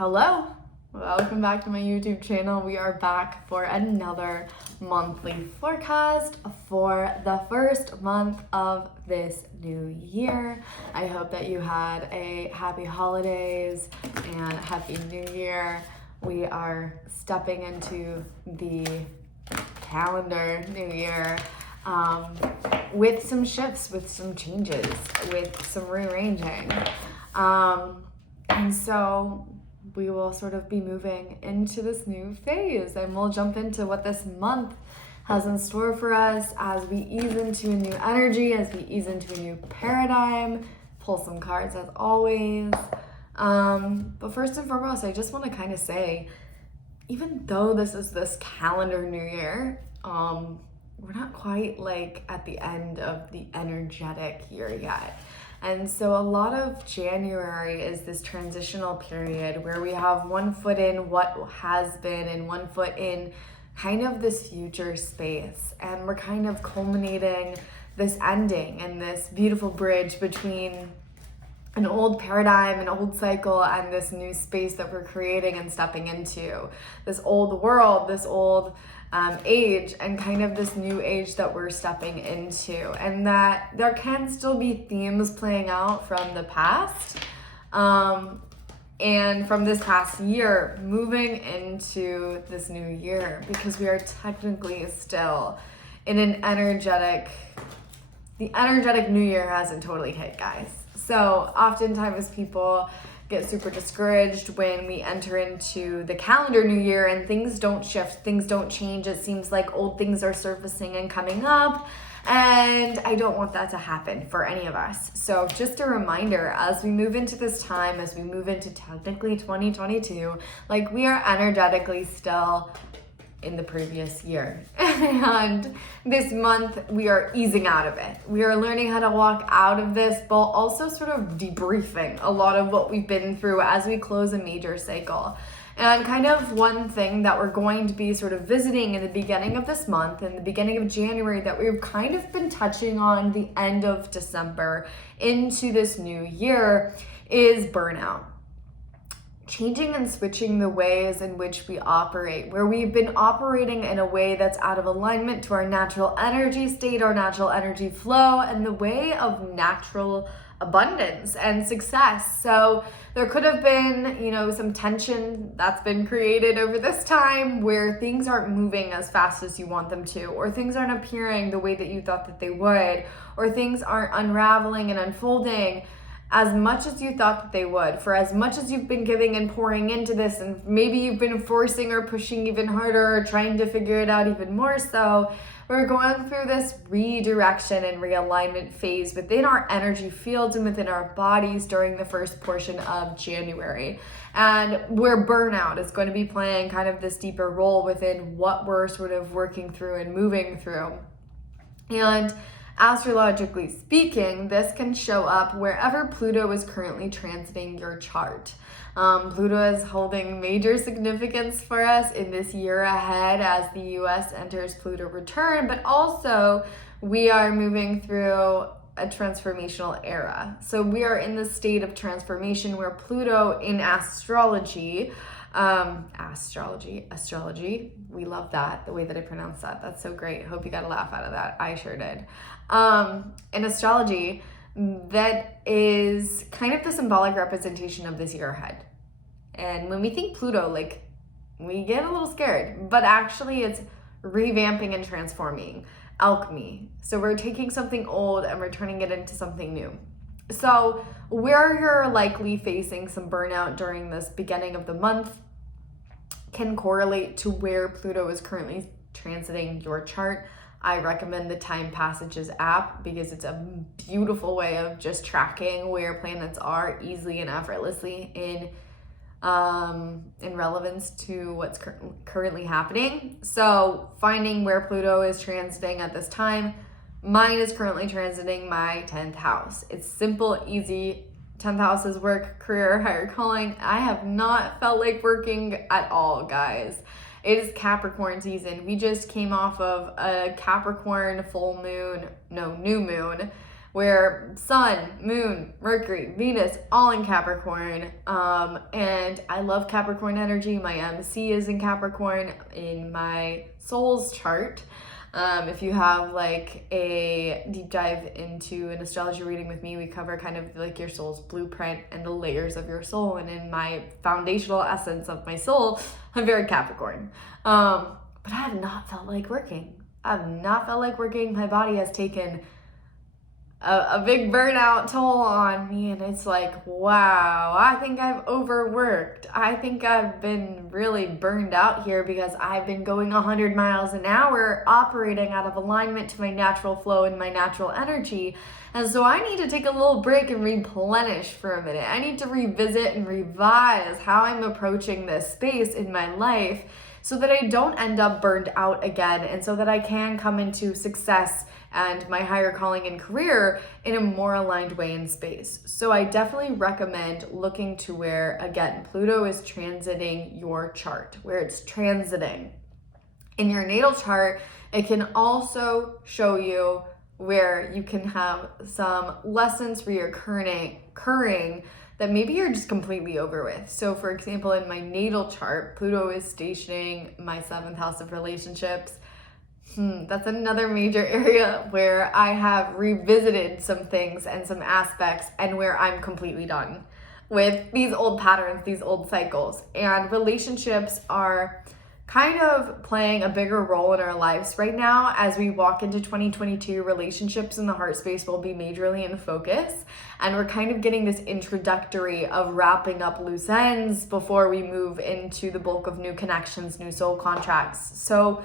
Hello, welcome back to my YouTube channel. We are back for another monthly forecast for the first month of this new year. I hope that you had a happy holidays and happy new year. We are stepping into the calendar new year with some shifts, with some changes, with some rearranging. And so we will sort of be moving into this new phase, and we'll jump into what this month has in store for us as we ease into a new energy, as we ease into a new paradigm. Pull some cards as always. But first and foremost, I just want to kind of say, even though this is this calendar new year, we're not quite like at the end of the energetic year yet. And so a lot of January is this transitional period where we have one foot in what has been and one foot in kind of this future space. And we're kind of culminating this ending and this beautiful bridge between an old paradigm, an old cycle, and this new space that we're creating and stepping into. This old world, this old age, and kind of this new age that we're stepping into. And that there can still be themes playing out from the past and from this past year moving into this new year, because we are technically still in an the energetic new year hasn't totally hit, guys. So oftentimes people get super discouraged when we enter into the calendar new year and things don't shift, things don't change. It seems like old things are surfacing and coming up, and I don't want that to happen for any of us. So just a reminder, as we move into this time, as we move into technically 2022, like we are energetically still in the previous year. And this month we are easing out of it. We are learning how to walk out of this, but also sort of debriefing a lot of what we've been through as we close a major cycle. And kind of one thing that we're going to be sort of visiting in the beginning of this month and the beginning of January that we've kind of been touching on the end of December into this new year is burnout. Changing and switching the ways in which we operate, where we've been operating in a way that's out of alignment to our natural energy state, our natural energy flow, and the way of natural abundance and success. So there could have been, some tension that's been created over this time where things aren't moving as fast as you want them to, or things aren't appearing the way that you thought that they would, or things aren't unraveling and unfolding as much as you thought that they would, for as much as you've been giving and pouring into this, and maybe you've been forcing or pushing even harder or trying to figure it out even more so. We're going through this redirection and realignment phase within our energy fields and within our bodies during the first portion of January. And where burnout is going to be playing kind of this deeper role within what we're sort of working through and moving through. And astrologically speaking, this can show up wherever Pluto is currently transiting your chart. Pluto is holding major significance for us in this year ahead as the US enters Pluto return, but also we are moving through a transformational era. So we are in the state of transformation where Pluto in astrology, we love that, the way that I pronounce that. That's so great. Hope you got a laugh out of that. I sure did. In astrology, that is kind of the symbolic representation of this year ahead. And when we think Pluto, we get a little scared, but actually it's revamping and transforming, alchemy. So we're taking something old and we're turning it into something new. So where you're likely facing some burnout during this beginning of the month can correlate to where Pluto is currently transiting your chart. I recommend the Time Passages app because it's a beautiful way of just tracking where planets are easily and effortlessly in relevance to what's currently happening. So finding where Pluto is transiting at this time. Mine is currently transiting my 10th house. It's simple, easy. 10th house is work, career, higher calling. I have not felt like working at all, guys. It is Capricorn season. We just came off of a Capricorn new moon where Sun, Moon, Mercury, Venus, all in Capricorn. And I love Capricorn energy. My MC is in Capricorn in my soul's chart. If you have like a deep dive into an astrology reading with me, we cover kind of like your soul's blueprint and the layers of your soul. And in my foundational essence of my soul, I'm very Capricorn. But I have not felt like working. I've not felt like working. My body has taken a big burnout toll on me, and it's like, wow, I think I've overworked. I think I've been really burned out here because I've been going 100 miles an hour, operating out of alignment to my natural flow and my natural energy. And so I need to take a little break and replenish for a minute. I need to revisit and revise how I'm approaching this space in my life so that I don't end up burned out again, and so that I can come into success and my higher calling and career in a more aligned way in space. So I definitely recommend looking to where, again, Pluto is transiting your chart, where it's transiting. In your natal chart, it can also show you where you can have some lessons reoccurring that maybe you're just completely over with. So for example, in my natal chart, Pluto is stationing my 7th house of relationships. That's another major area where I have revisited some things and some aspects, and where I'm completely done with these old patterns, these old cycles. And relationships are kind of playing a bigger role in our lives right now. As we walk into 2022, relationships in the heart space will be majorly in focus. And we're kind of getting this introductory of wrapping up loose ends before we move into the bulk of new connections, new soul contracts. So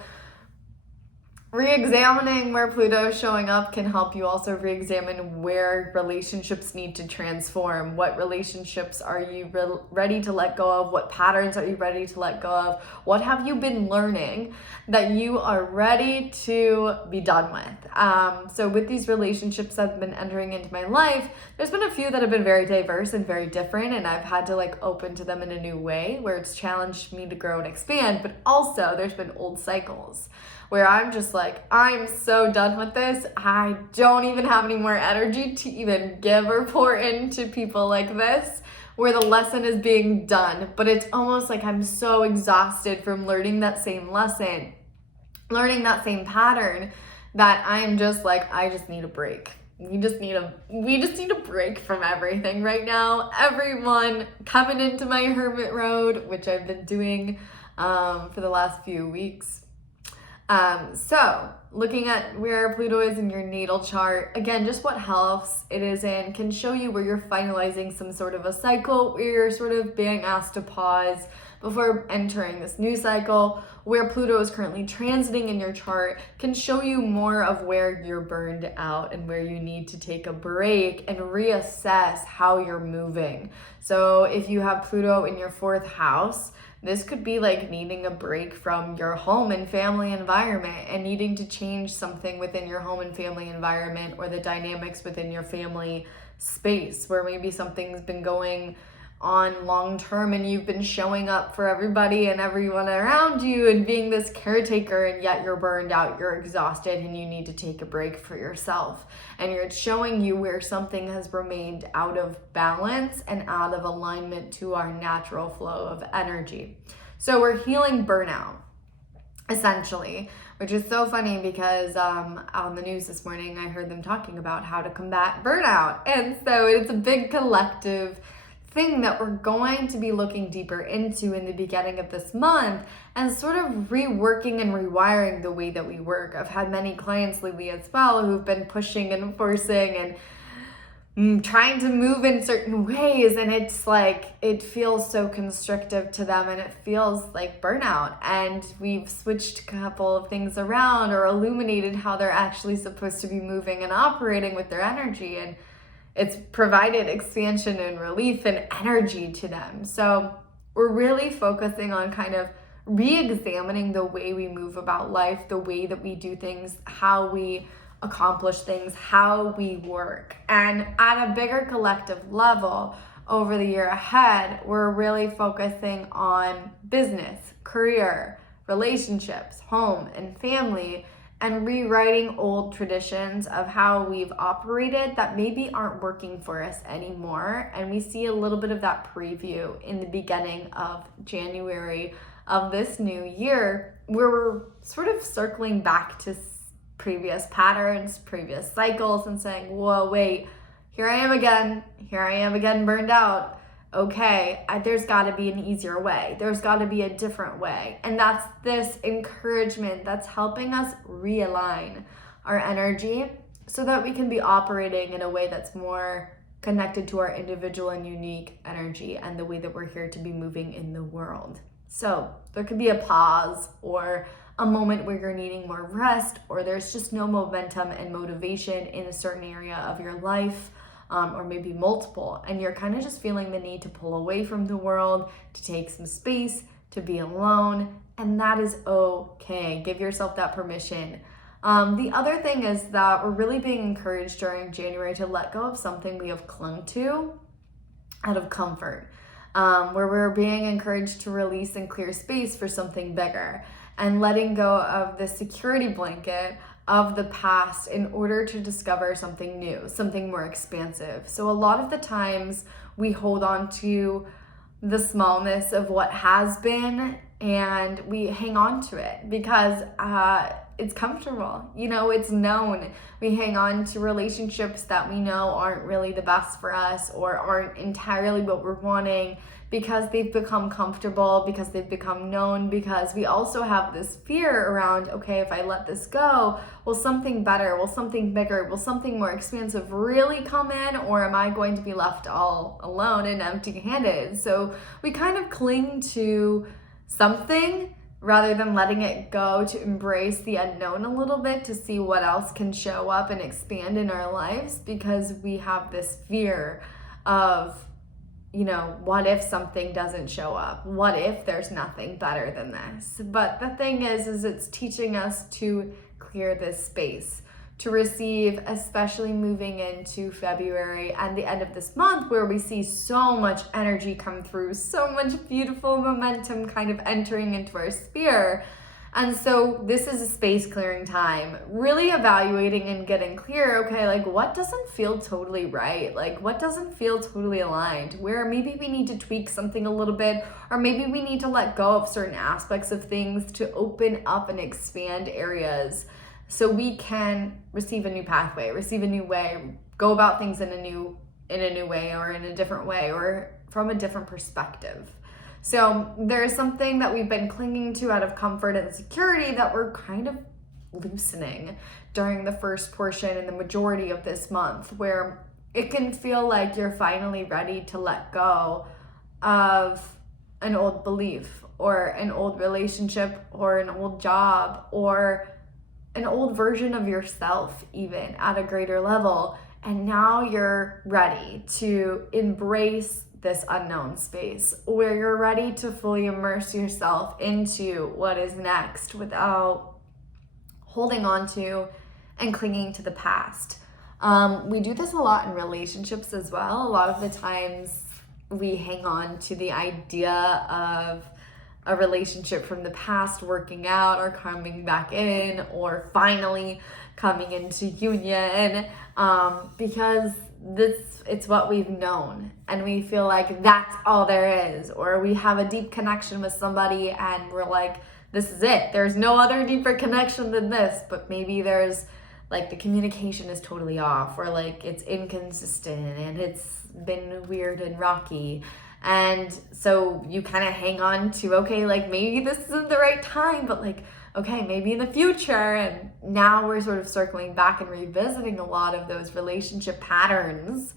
re-examining where Pluto is showing up can help you also re-examine where relationships need to transform. What relationships are you ready to let go of? What patterns are you ready to let go of? What have you been learning that you are ready to be done with? So with these relationships that have been entering into my life, there's been a few that have been very diverse and very different, and I've had to like open to them in a new way where it's challenged me to grow and expand. But also there's been old cycles where I'm just like, I'm so done with this. I don't even have any more energy to even give or pour into people like this, where the lesson is being done. But it's almost like I'm so exhausted from learning that same lesson, learning that same pattern, that I'm just like, I just need a break. We just need a break from everything right now. Everyone coming into my hermit road, which I've been doing for the last few weeks. So looking at where Pluto is in your natal chart, again, just what house it is in can show you where you're finalizing some sort of a cycle, where you're sort of being asked to pause before entering this new cycle. Where Pluto is currently transiting in your chart can show you more of where you're burned out and where you need to take a break and reassess how you're moving. So if you have Pluto in your 4th house, this could be like needing a break from your home and family environment and needing to change something within your home and family environment, or the dynamics within your family space, where maybe something's been going on long term and you've been showing up for everybody and everyone around you and being this caretaker, and yet you're burned out, you're exhausted, and you need to take a break for yourself. And it's showing you where something has remained out of balance and out of alignment to our natural flow of energy. So we're healing burnout, essentially, which is so funny because on the news this morning, I heard them talking about how to combat burnout. And so it's a big collective thing that we're going to be looking deeper into in the beginning of this month, and sort of reworking and rewiring the way that we work. I've had many clients lately as well who've been pushing and forcing and trying to move in certain ways, and it's like it feels so constrictive to them and it feels like burnout. And we've switched a couple of things around or illuminated how they're actually supposed to be moving and operating with their energy, and it's provided expansion and relief and energy to them. So we're really focusing on kind of re-examining the way we move about life, the way that we do things, how we accomplish things, how we work. And at a bigger collective level, over the year ahead, we're really focusing on business, career, relationships, home, and family, and rewriting old traditions of how we've operated that maybe aren't working for us anymore. And we see a little bit of that preview in the beginning of January of this new year, where we're sort of circling back to previous patterns, previous cycles, and saying, whoa, wait, here I am again burned out. Okay, there's got to be an easier way. There's got to be a different way. And that's this encouragement that's helping us realign our energy so that we can be operating in a way that's more connected to our individual and unique energy and the way that we're here to be moving in the world. So there could be a pause or a moment where you're needing more rest, or there's just no momentum and motivation in a certain area of your life. Or maybe multiple, and you're kind of just feeling the need to pull away from the world, to take some space, to be alone, and that is okay. Give yourself that permission. The other thing is that we're really being encouraged during January to let go of something we have clung to out of comfort, where we're being encouraged to release and clear space for something bigger, and letting go of the security blanket of the past in order to discover something new, something more expansive. So a lot of the times we hold on to the smallness of what has been and we hang on to it because it's comfortable, it's known. We hang on to relationships that we know aren't really the best for us or aren't entirely what we're wanting because they've become comfortable, because they've become known, because we also have this fear around, okay, if I let this go, will something better, will something bigger, will something more expansive really come in, or am I going to be left all alone and empty-handed? So we kind of cling to something rather than letting it go, to embrace the unknown a little bit, to see what else can show up and expand in our lives, because we have this fear of, what if something doesn't show up? What if there's nothing better than this? But the thing is it's teaching us to clear this space, to receive, especially moving into February and the end of this month, where we see so much energy come through, so much beautiful momentum kind of entering into our sphere. And so this is a space clearing time, really evaluating and getting clear, okay, like what doesn't feel totally right? Like what doesn't feel totally aligned? Where maybe we need to tweak something a little bit, or maybe we need to let go of certain aspects of things to open up and expand areas so we can receive a new pathway, receive a new way, go about things in a new way, or in a different way, or from a different perspective. So there's something that we've been clinging to out of comfort and security that we're kind of loosening during the first portion and the majority of this month, where it can feel like you're finally ready to let go of an old belief or an old relationship or an old job or an old version of yourself, even at a greater level. And now you're ready to embrace this unknown space, where you're ready to fully immerse yourself into what is next without holding on to and clinging to the past. We do this a lot in relationships as well. A lot of the times we hang on to the idea of a relationship from the past working out or coming back in or finally coming into union, because it's what we've known and we feel like that's all there is, or we have a deep connection with somebody and we're like, this is it, there's no other deeper connection than this. But maybe there's like the communication is totally off, or like it's inconsistent and it's been weird and rocky. And so you kind of hang on to, okay, like maybe this isn't the right time, but like, okay, maybe in the future. And now we're sort of circling back and revisiting a lot of those relationship patterns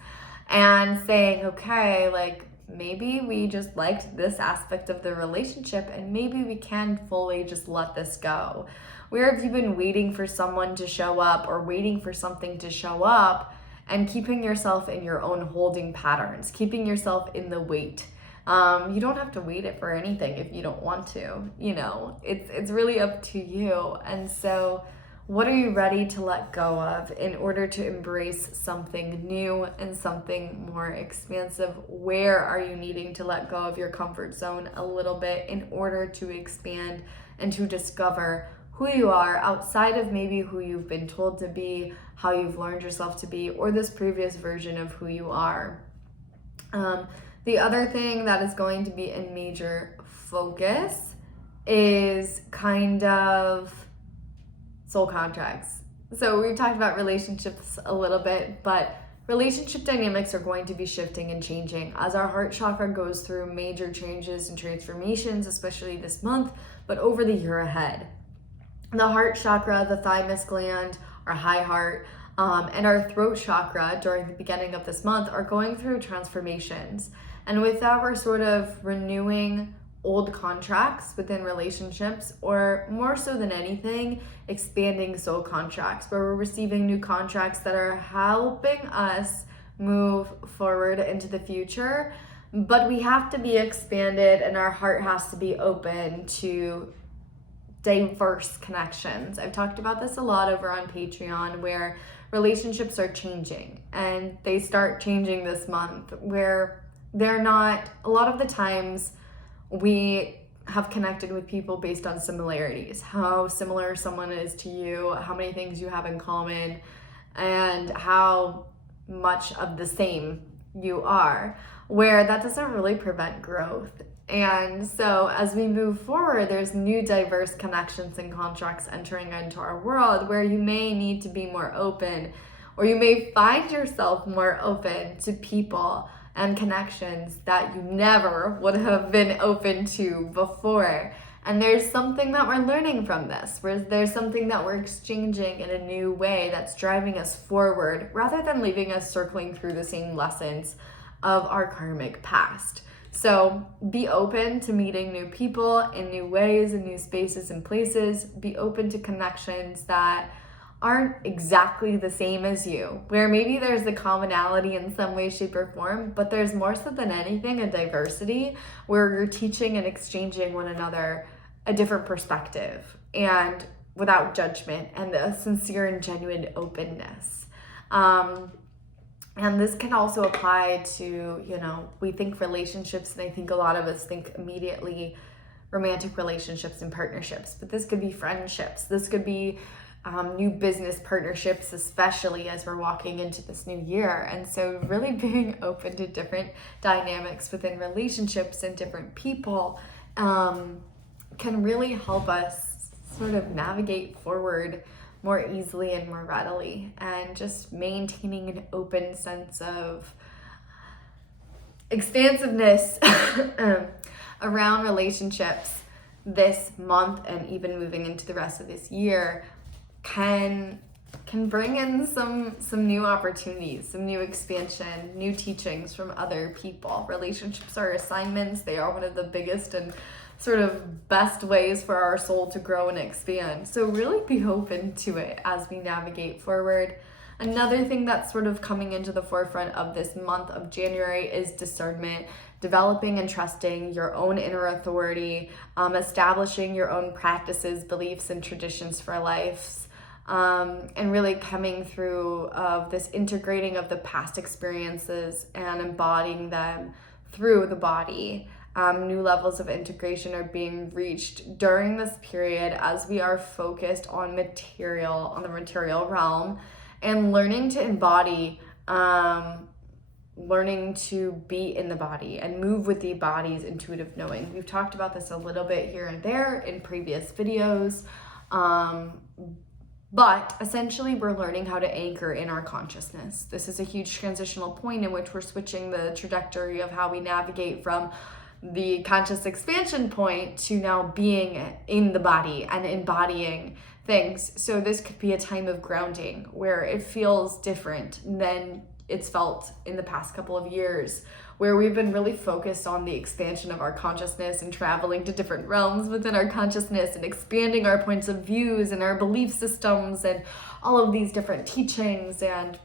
and saying, okay, like maybe we just liked this aspect of the relationship and maybe we can fully just let this go. Where have you been waiting for someone to show up or waiting for something to show up and keeping yourself in your own holding patterns, keeping yourself in the wait? You don't have to wait it for anything if you don't want to, it's really up to you. And so what are you ready to let go of in order to embrace something new and something more expansive? Where are you needing to let go of your comfort zone a little bit in order to expand and to discover who you are outside of maybe who you've been told to be, how you've learned yourself to be, or this previous version of who you are. The other thing that is going to be in major focus is kind of soul contracts. So we've talked about relationships a little bit, but relationship dynamics are going to be shifting and changing as our heart chakra goes through major changes and transformations, especially this month, but over the year ahead. The heart chakra, the thymus gland, our high heart, and our throat chakra during the beginning of this month are going through transformations. And with that, we're sort of renewing old contracts within relationships, or more so than anything, expanding soul contracts, where we're receiving new contracts that are helping us move forward into the future. But we have to be expanded, and our heart has to be open to diverse connections. I've talked about this a lot over on Patreon, where relationships are changing, and they start changing this month, where they're not, a lot of the times we have connected with people based on similarities, how similar someone is to you, how many things you have in common, and how much of the same you are, where that doesn't really prevent growth. And so as we move forward, there's new diverse connections and contracts entering into our world, where you may need to be more open, or you may find yourself more open to people and connections that you never would have been open to before. And there's something that we're learning from this, where there's something that we're exchanging in a new way that's driving us forward, rather than leaving us circling through the same lessons of our karmic past. So be open to meeting new people in new ways, in new spaces and places. Be open to connections that aren't exactly the same as you, where maybe there's a commonality in some way, shape, or form, but there's more so than anything a diversity, where you're teaching and exchanging one another a different perspective, and without judgment, and a sincere and genuine openness. And this can also apply to, we think relationships, and I think a lot of us think immediately romantic relationships and partnerships, but this could be friendships. This could be new business partnerships, especially as we're walking into this new year. And so really being open to different dynamics within relationships and different people can really help us sort of navigate forward more easily and more readily, and just maintaining an open sense of expansiveness around relationships this month, and even moving into the rest of this year, can bring in some new opportunities, some new expansion, new teachings from other people. Relationships are assignments. They are one of the biggest and sort of best ways for our soul to grow and expand. So really be open to it as we navigate forward. Another thing that's sort of coming into the forefront of this month of January is discernment, developing and trusting your own inner authority, establishing your own practices, beliefs, and traditions for life, and really coming through of this integrating of the past experiences and embodying them through the body. New levels of integration are being reached during this period as we are focused on the material realm, and learning to embody, learning to be in the body and move with the body's intuitive knowing. We've talked about this a little bit here and there in previous videos, but essentially we're learning how to anchor in our consciousness. This is a huge transitional point in which we're switching the trajectory of how we navigate from the conscious expansion point to now being in the body and embodying things. So this could be a time of grounding where it feels different than it's felt in the past couple of years, where we've been really focused on the expansion of our consciousness and traveling to different realms within our consciousness and expanding our points of views and our belief systems and all of these different teachings and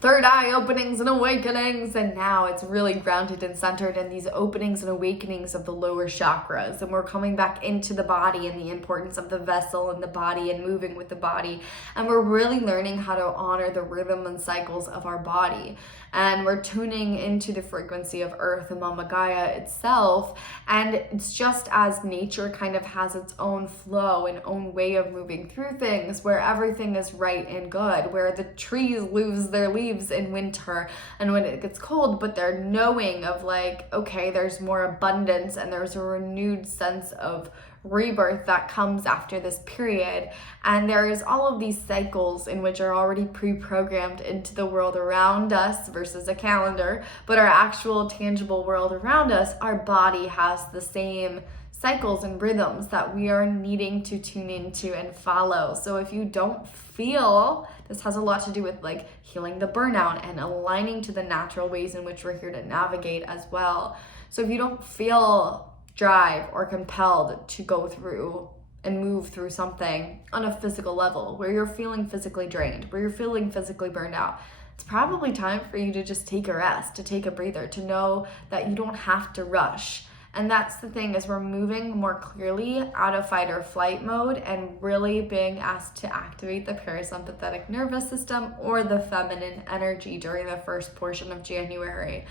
third eye openings and awakenings, and now it's really grounded and centered in these openings and awakenings of the lower chakras, and we're coming back into the body and the importance of the vessel and the body and moving with the body, and we're really learning how to honor the rhythm and cycles of our body. and we're tuning into the frequency of Earth and Mama Gaia itself. And it's just as nature kind of has its own flow and own way of moving through things, where everything is right and good, where the trees lose their leaves in winter and when it gets cold, but they're knowing of like, okay, there's more abundance and there's a renewed sense of rebirth that comes after this period. And there is all of these cycles in which are already pre-programmed into the world around us versus a calendar, but our actual tangible world around us, our body has the same cycles and rhythms that we are needing to tune into and follow. So if you don't feel, this has a lot to do with like healing the burnout and aligning to the natural ways in which we're here to navigate as well. So if you don't feel drive or compelled to go through and move through something on a physical level, where you're feeling physically drained, where you're feeling physically burned out, it's probably time for you to just take a rest, to take a breather, to know that you don't have to rush. And that's the thing, is we're moving more clearly out of fight or flight mode and really being asked to activate the parasympathetic nervous system or the feminine energy during the first portion of January.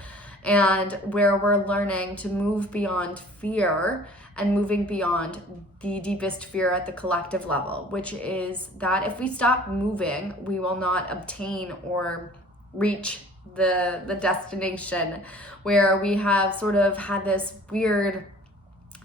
And where we're learning to move beyond fear and moving beyond the deepest fear at the collective level, which is that if we stop moving, we will not obtain or reach the destination, where we have sort of had this weird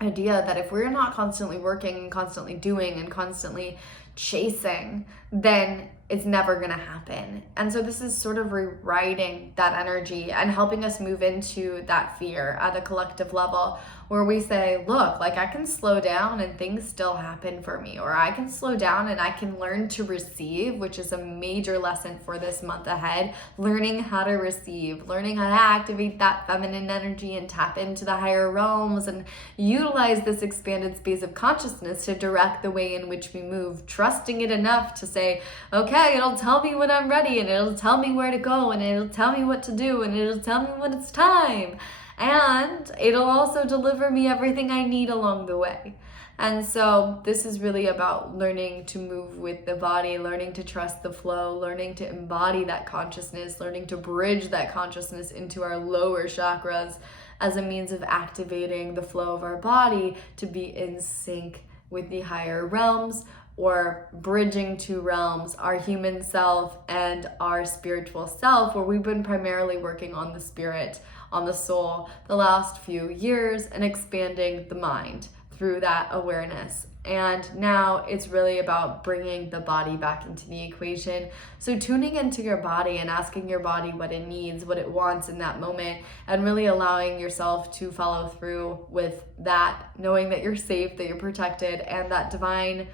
idea that if we're not constantly working and constantly doing and constantly chasing, then it's never gonna happen. And so this is sort of rewriting that energy and helping us move into that fear at a collective level, where we say, look, like I can slow down and things still happen for me, or I can slow down and I can learn to receive, which is a major lesson for this month ahead, learning how to receive, learning how to activate that feminine energy and tap into the higher realms and utilize this expanded space of consciousness to direct the way in which we move, trusting it enough to say, okay, it'll tell me when I'm ready, and it'll tell me where to go, and it'll tell me what to do, and it'll tell me when it's time. And it'll also deliver me everything I need along the way. And so this is really about learning to move with the body, learning to trust the flow, learning to embody that consciousness, learning to bridge that consciousness into our lower chakras as a means of activating the flow of our body to be in sync with the higher realms, or bridging two realms, our human self and our spiritual self, where we've been primarily working on the spirit, on the soul the last few years, and expanding the mind through that awareness. And now it's really about bringing the body back into the equation. So tuning into your body and asking your body what it needs, what it wants in that moment, and really allowing yourself to follow through with that, knowing that you're safe, that you're protected, and that divine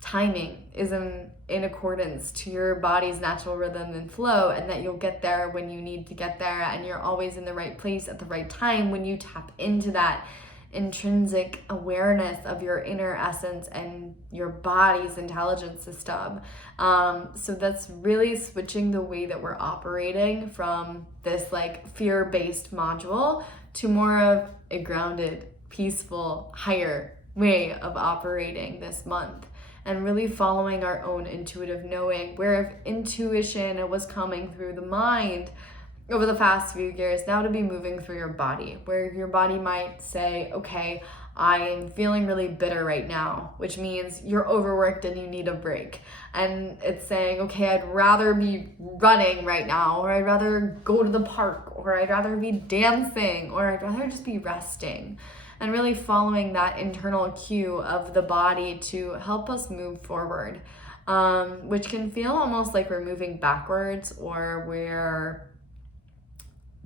timing is in accordance to your body's natural rhythm and flow, and that you'll get there when you need to get there, and you're always in the right place at the right time when you tap into that intrinsic awareness of your inner essence and your body's intelligence system. So that's really switching the way that we're operating from this like fear-based module to more of a grounded, peaceful, higher way of operating this month. And really following our own intuitive knowing, where if intuition was coming through the mind over the past few years, now to be moving through your body, where your body might say, okay, I'm feeling really bitter right now, which means you're overworked and you need a break. And it's saying, okay, I'd rather be running right now, or I'd rather go to the park, or I'd rather be dancing, or I'd rather just be resting. And really following that internal cue of the body to help us move forward, which can feel almost like we're moving backwards, or we're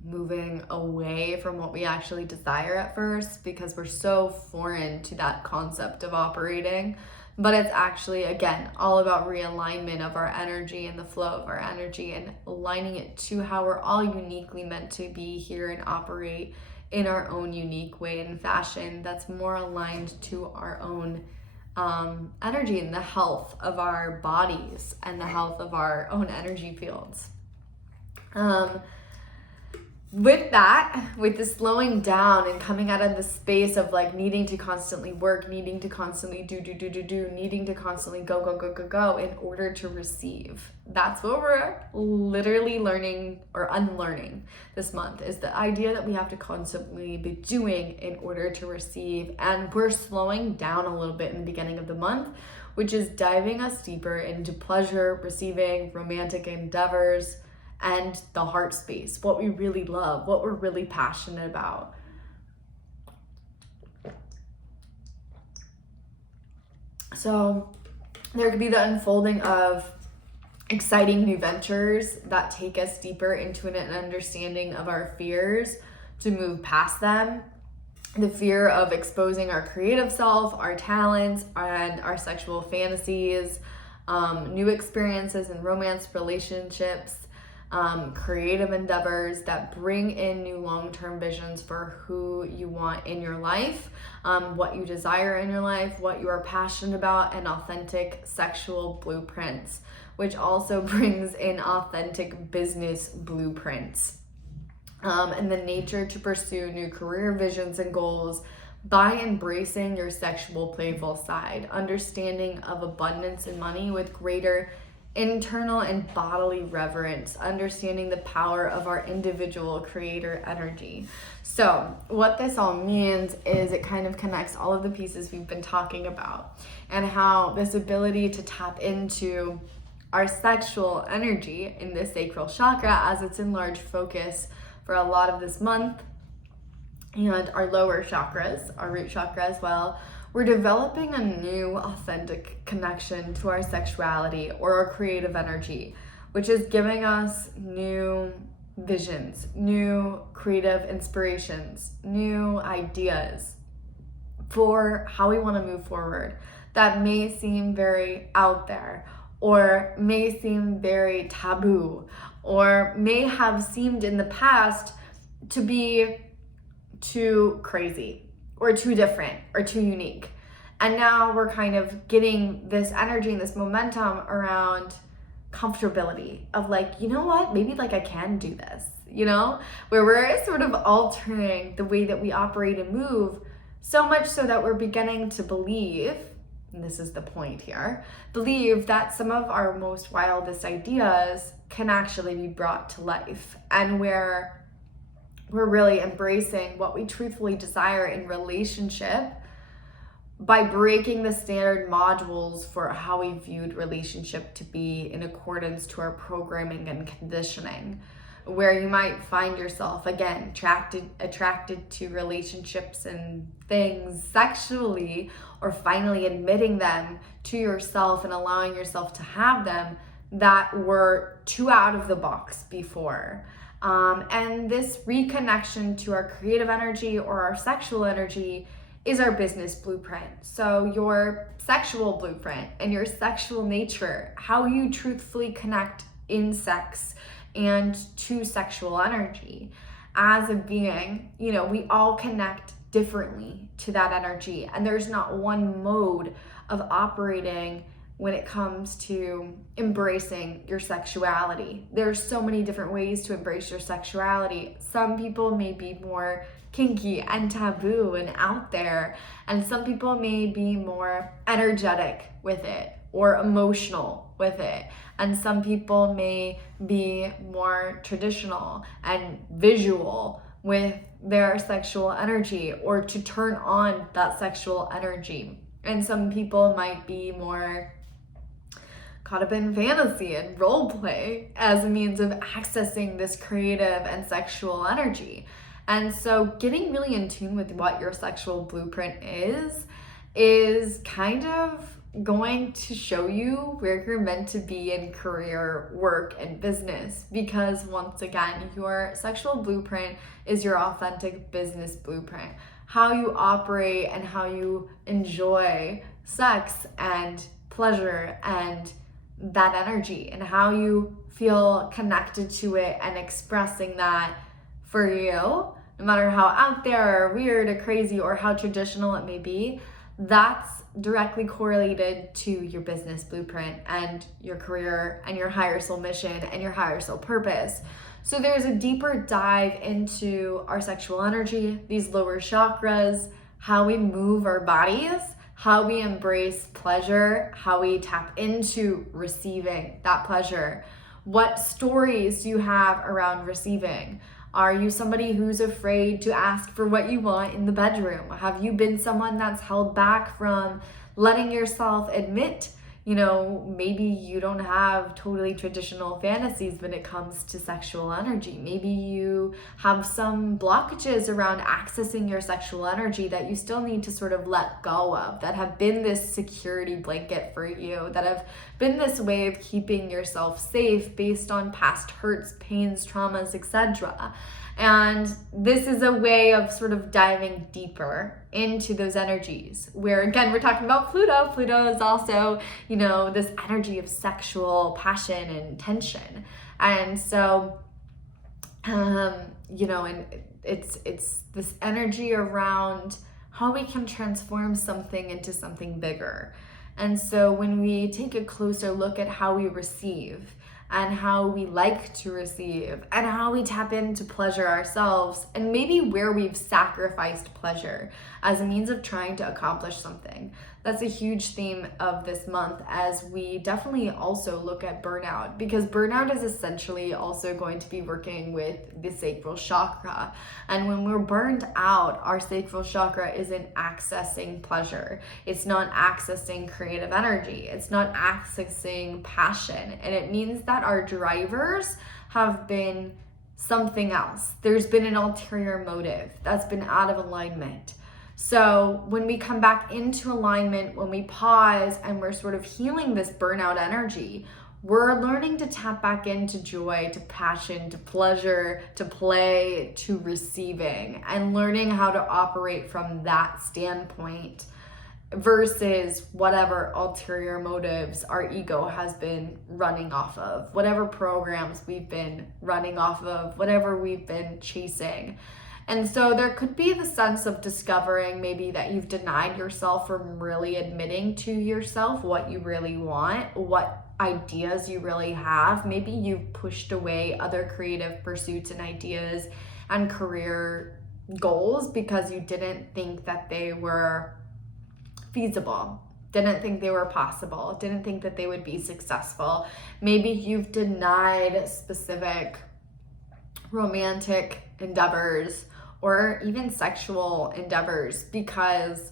moving away from what we actually desire at first, because we're so foreign to that concept of operating. But it's actually, again, all about realignment of our energy and the flow of our energy, and aligning it to how we're all uniquely meant to be here and operate in our own unique way and fashion that's more aligned to our own energy and the health of our bodies and the health of our own energy fields. with that, with the slowing down and coming out of the space of like needing to constantly work, needing to constantly do, needing to constantly go in order to receive. That's what we're literally learning or unlearning this month, is the idea that we have to constantly be doing in order to receive. And we're slowing down a little bit in the beginning of the month, which is diving us deeper into pleasure, receiving, romantic endeavors, and the heart space, what we really love, what we're really passionate about. So there could be the unfolding of exciting new ventures that take us deeper into an understanding of our fears to move past them. The fear of exposing our creative self, our talents, and our sexual fantasies, new experiences in romance relationships, creative endeavors that bring in new long-term visions for who you want in your life, what you desire in your life, what you are passionate about, and authentic sexual blueprints, which also brings in authentic business blueprints, and the nature to pursue new career visions and goals by embracing your sexual playful side, understanding of abundance and money with greater internal and bodily reverence, understanding the power of our individual creator energy. So what this all means is it kind of connects all of the pieces we've been talking about, and how this ability to tap into our sexual energy in the sacral chakra, as it's in large focus for a lot of this month, and our lower chakras, our root chakra as well, we're developing a new authentic connection to our sexuality or our creative energy, which is giving us new visions, new creative inspirations, new ideas for how we want to move forward that may seem very out there, or may seem very taboo, or may have seemed in the past to be too crazy or too different or too unique. And now we're kind of getting this energy and this momentum around comfortability of like, you know what, maybe like I can do this, you know, where we're sort of altering the way that we operate and move, so much so that we're beginning to believe, and this is the point here, believe that some of our most wildest ideas can actually be brought to life, and where we're really embracing what we truthfully desire in relationship by breaking the standard modules for how we viewed relationship to be in accordance to our programming and conditioning, where you might find yourself again attracted to relationships and things sexually, or finally admitting them to yourself and allowing yourself to have them that were too out of the box before. And this reconnection to our creative energy or our sexual energy is our business blueprint. So your sexual blueprint and your sexual nature, how you truthfully connect in sex and to sexual energy. As a being, you know, we all connect differently to that energy, and there's not one mode of operating when it comes to embracing your sexuality. There's so many different ways to embrace your sexuality. Some people may be more kinky and taboo and out there, and some people may be more energetic with it or emotional with it, and some people may be more traditional and visual with their sexual energy, or to turn on that sexual energy. And some people might be more caught up in fantasy and role play as a means of accessing this creative and sexual energy. And so getting really in tune with what your sexual blueprint is kind of going to show you where you're meant to be in career, work, and business. Because once again, your sexual blueprint is your authentic business blueprint. How you operate and how you enjoy sex and pleasure and that energy, and how you feel connected to it and expressing that for you, no matter how out there or weird or crazy or how traditional it may be, that's directly correlated to your business blueprint and your career and your higher soul mission and your higher soul purpose. So there's a deeper dive into our sexual energy, these lower chakras, how we move our bodies, how we embrace pleasure, how we tap into receiving that pleasure. What stories do you have around receiving? Are you somebody who's afraid to ask for what you want in the bedroom? Have you been someone that's held back from letting yourself admit, maybe you don't have totally traditional fantasies when it comes to sexual energy. Maybe you have some blockages around accessing your sexual energy that you still need to sort of let go of, that have been this security blanket for you, that have been this way of keeping yourself safe based on past hurts, pains, traumas, etc. And this is a way of sort of diving deeper into those energies where, again, we're talking about Pluto. Pluto is also, this energy of sexual passion and tension. And so, and it's this energy around how we can transform something into something bigger. And so when we take a closer look at how we receive, and how we like to receive, and how we tap into pleasure ourselves, and maybe where we've sacrificed pleasure as a means of trying to accomplish something. That's a huge theme of this month, as we definitely also look at burnout, because burnout is essentially also going to be working with the sacral chakra. And when we're burned out, our sacral chakra isn't accessing pleasure. It's not accessing creative energy. It's not accessing passion. And it means that our drivers have been something else. There's been an ulterior motive that's been out of alignment. So when we come back into alignment, when we pause and we're sort of healing this burnout energy, we're learning to tap back into joy, to passion, to pleasure, to play, to receiving, and learning how to operate from that standpoint versus whatever ulterior motives our ego has been running off of, whatever programs we've been running off of, whatever we've been chasing. And so there could be the sense of discovering maybe that you've denied yourself from really admitting to yourself what you really want, what ideas you really have. Maybe you've pushed away other creative pursuits and ideas and career goals because you didn't think that they were feasible, didn't think they were possible, didn't think that they would be successful. Maybe you've denied specific romantic endeavors or even sexual endeavors because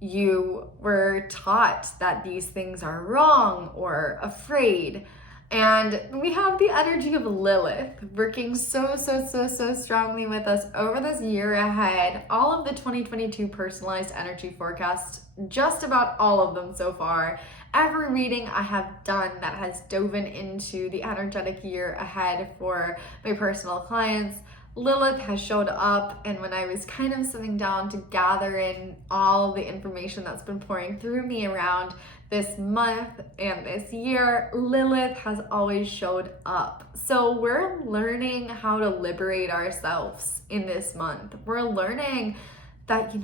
you were taught that these things are wrong or afraid. And we have the energy of Lilith working so strongly with us over this year ahead. All of the 2022 personalized energy forecasts, just about all of them so far. Every reading I have done that has dove into the energetic year ahead for my personal clients, Lilith has showed up. And when I was kind of sitting down to gather in all the information that's been pouring through me around this month and this year, Lilith has always showed up. So we're learning how to liberate ourselves in this month. We're learning that,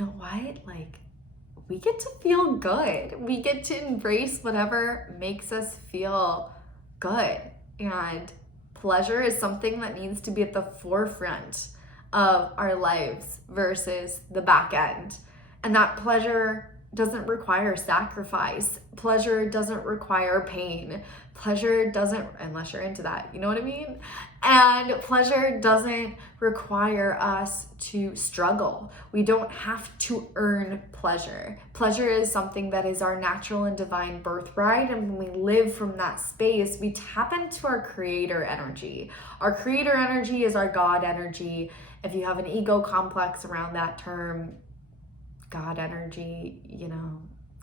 we get to feel good. We get to embrace whatever makes us feel good. And pleasure is something that needs to be at the forefront of our lives versus the back end. And that pleasure doesn't require sacrifice. Pleasure doesn't require pain. Pleasure doesn't, unless you're into that, you know what I mean? And pleasure doesn't require us to struggle. We don't have to earn pleasure. Pleasure is something that is our natural and divine birthright. And when we live from that space, we tap into our creator energy. Our creator energy is our God energy. If you have an ego complex around that term, God energy,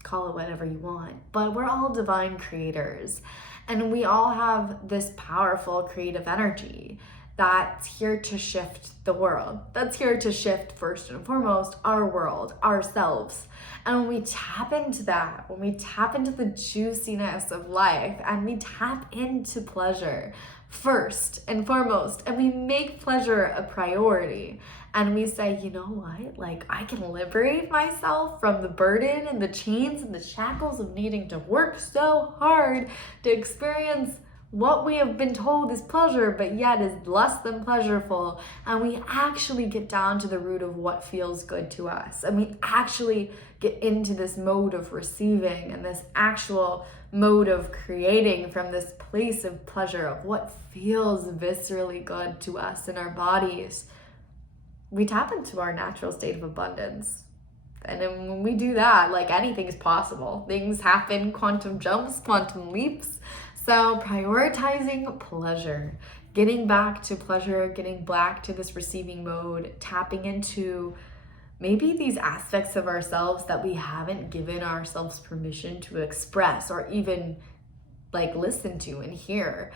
call it whatever you want, but we're all divine creators, and we all have this powerful creative energy that's here to shift the world, that's here to shift first and foremost our world, ourselves. And when we tap into that, when we tap into the juiciness of life and we tap into pleasure first and foremost, and we make pleasure a priority, and we say, you know what, I can liberate myself from the burden and the chains and the shackles of needing to work so hard to experience what we have been told is pleasure, but yet is less than pleasurable. And we actually get down to the root of what feels good to us. And we actually get into this mode of receiving and this actual mode of creating from this place of pleasure, of what feels viscerally good to us in our bodies. We tap into our natural state of abundance. And then when we do that, like, anything is possible. Things happen, quantum jumps, quantum leaps. So prioritizing pleasure, getting back to pleasure, getting back to this receiving mode, tapping into maybe these aspects of ourselves that we haven't given ourselves permission to express or even like listen to and hear,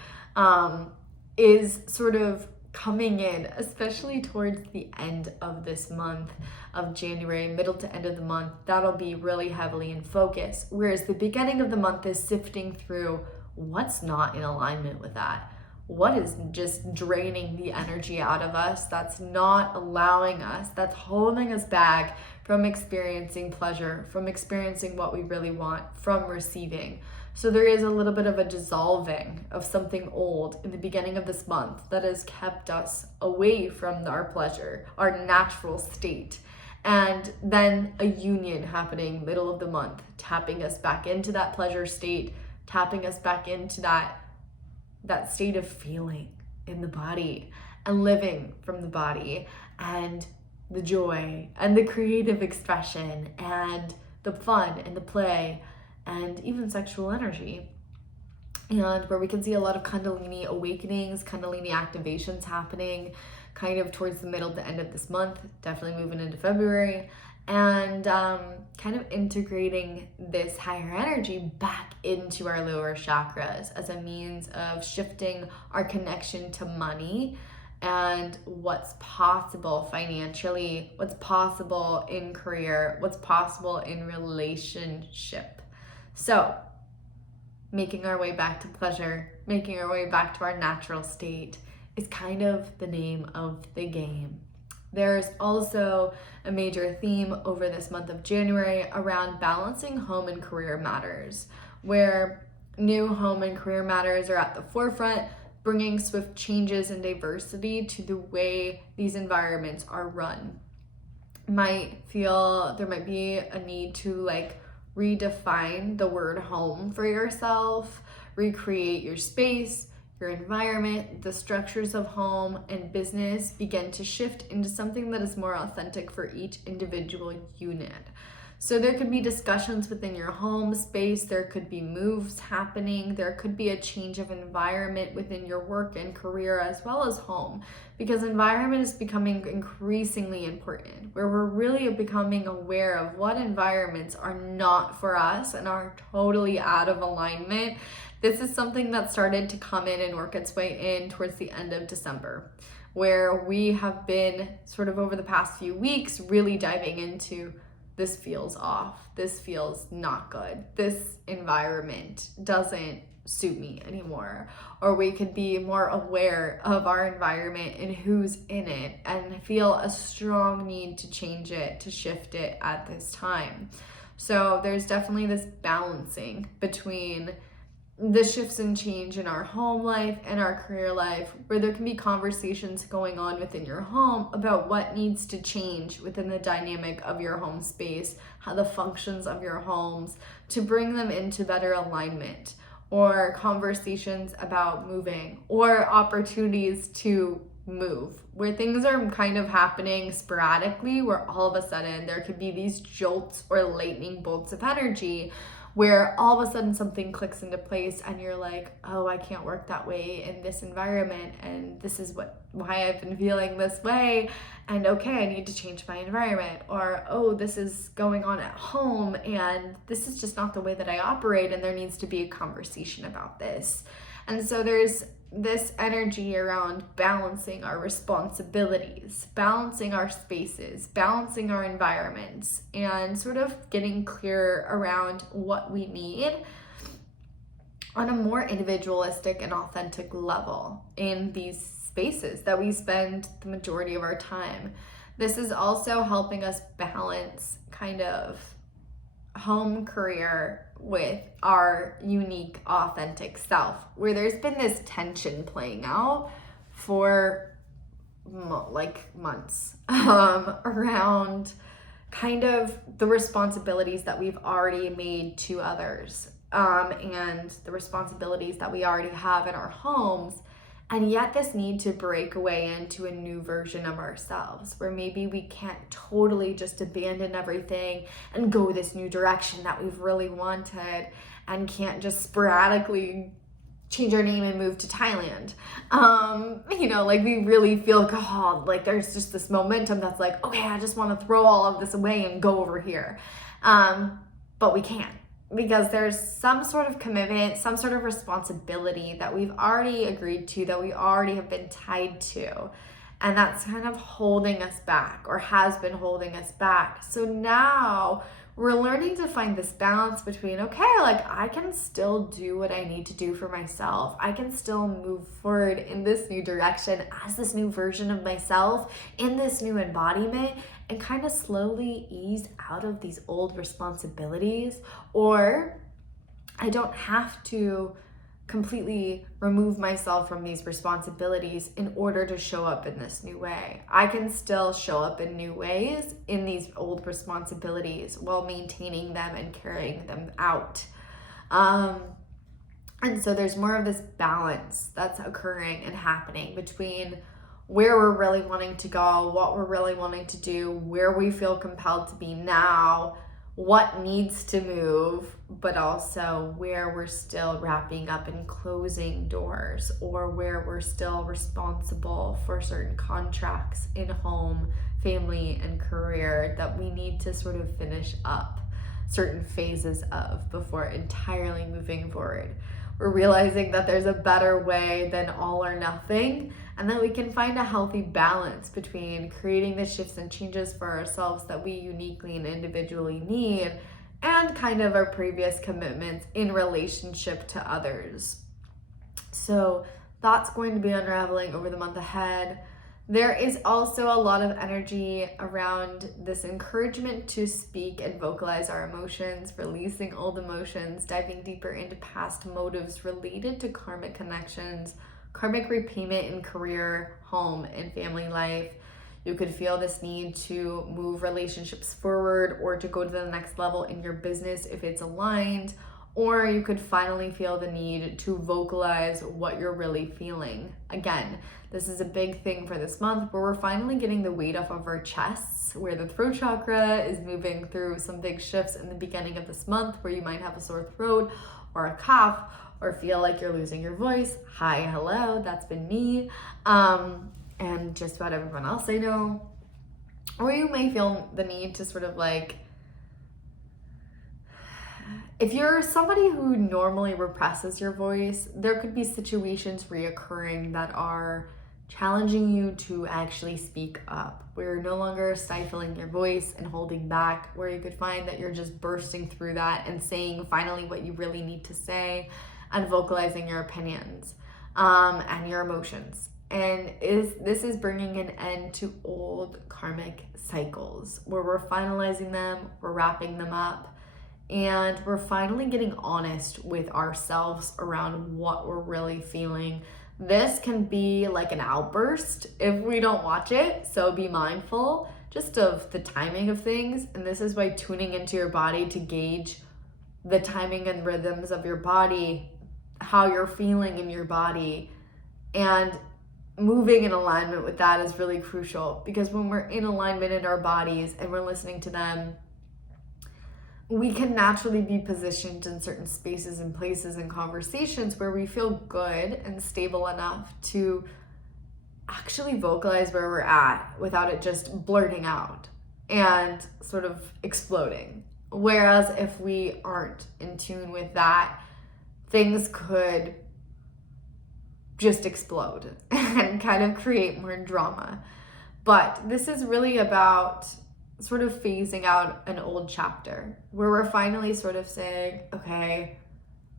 is sort of coming in, especially towards the end of this month of January, middle to end of the month. That'll be really heavily in focus. Whereas the beginning of the month is sifting through what's not in alignment with that. What is just draining the energy out of us, that's not allowing us, that's holding us back from experiencing pleasure, from experiencing what we really want, from receiving. So there is a little bit of a dissolving of something old in the beginning of this month that has kept us away from our pleasure, our natural state. And then a union happening middle of the month, tapping us back into that pleasure state, tapping us back into that state of feeling in the body and living from the body, and the joy and the creative expression and the fun and the play and even sexual energy. And where we can see a lot of Kundalini awakenings, Kundalini activations happening kind of towards the middle to end of this month, definitely moving into February. And kind of integrating this higher energy back into our lower chakras as a means of shifting our connection to money and what's possible financially, what's possible in career, what's possible in relationship. So making our way back to pleasure, making our way back to our natural state is kind of the name of the game. There's also a major theme over this month of January around balancing home and career matters, where new home and career matters are at the forefront, bringing swift changes and diversity to the way these environments are run. Might feel there might be a need to like redefine the word home for yourself, recreate your space, your environment, the structures of home and business begin to shift into something that is more authentic for each individual unit. So there could be discussions within your home space, there could be moves happening, there could be a change of environment within your work and career as well as home, because environment is becoming increasingly important, where we're really becoming aware of what environments are not for us and are totally out of alignment. This is something that started to come in and work its way in towards the end of December, where we have been sort of over the past few weeks really diving into this feels off, this feels not good, this environment doesn't suit me anymore. Or we could be more aware of our environment and who's in it and feel a strong need to change it, to shift it at this time. So there's definitely this balancing between the shifts and change in our home life and our career life, where there can be conversations going on within your home about what needs to change within the dynamic of your home space, how the functions of your homes, to bring them into better alignment, or conversations about moving, or opportunities to move, where things are kind of happening sporadically, where all of a sudden there could be these jolts or lightning bolts of energy where all of a sudden something clicks into place and you're like, oh, I can't work that way in this environment, and this is why I've been feeling this way, and okay, I need to change my environment. Or, oh, this is going on at home and this is just not the way that I operate, and there needs to be a conversation about this. And so there's this energy around balancing our responsibilities, balancing our spaces, balancing our environments, and sort of getting clear around what we need on a more individualistic and authentic level in these spaces that we spend the majority of our time. This is also helping us balance kind of home career with our unique, authentic self, where there's been this tension playing out for months around kind of the responsibilities that we've already made to others, and the responsibilities that we already have in our homes, and yet this need to break away into a new version of ourselves, where maybe we can't totally just abandon everything and go this new direction that we've really wanted, and can't just sporadically change our name and move to Thailand. We really feel called, like there's just this momentum that's like, okay, I just want to throw all of this away and go over here. But we can't, because there's some sort of commitment, some sort of responsibility that we've already agreed to, that we already have been tied to. And that's kind of holding us back, or has been holding us back. So now we're learning to find this balance between, okay, like I can still do what I need to do for myself. I can still move forward in this new direction as this new version of myself, in this new embodiment, and kind of slowly ease out of these old responsibilities. Or I don't have to completely remove myself from these responsibilities in order to show up in this new way. I can still show up in new ways in these old responsibilities while maintaining them and carrying them out. And so there's more of this balance that's occurring and happening between where we're really wanting to go, what we're really wanting to do, where we feel compelled to be now, what needs to move, but also where we're still wrapping up and closing doors, or where we're still responsible for certain contracts in home, family, and career that we need to sort of finish up certain phases of before entirely moving forward. We're realizing that there's a better way than all or nothing, and that we can find a healthy balance between creating the shifts and changes for ourselves that we uniquely and individually need, and kind of our previous commitments in relationship to others. So that's going to be unraveling over the month ahead. There is also a lot of energy around this encouragement to speak and vocalize our emotions, releasing old emotions, diving deeper into past motives related to karmic connections, karmic repayment in career, home, and family life. You could feel this need to move relationships forward, or to go to the next level in your business if it's aligned, or you could finally feel the need to vocalize what you're really feeling. Again, this is a big thing for this month, where we're finally getting the weight off of our chests, where the throat chakra is moving through some big shifts in the beginning of this month, where you might have a sore throat or a cough, or feel like you're losing your voice. Hi, hello, that's been me. And just about everyone else I know. Or you may feel the need to sort of like, if you're somebody who normally represses your voice, there could be situations reoccurring that are challenging you to actually speak up, where you're no longer stifling your voice and holding back, where you could find that you're just bursting through that and saying finally what you really need to say, and vocalizing your opinions and your emotions. And this is bringing an end to old karmic cycles, where we're finalizing them, we're wrapping them up, and we're finally getting honest with ourselves around what we're really feeling. This can be like an outburst if we don't watch it, so be mindful just of the timing of things. And this is why tuning into your body to gauge the timing and rhythms of your body, how you're feeling in your body, and moving in alignment with that is really crucial. Because when we're in alignment in our bodies and we're listening to them, we can naturally be positioned in certain spaces and places and conversations where we feel good and stable enough to actually vocalize where we're at without it just blurting out and sort of exploding. Whereas if we aren't in tune with that, things could just explode and kind of create more drama. But this is really about sort of phasing out an old chapter, where we're finally sort of saying, okay,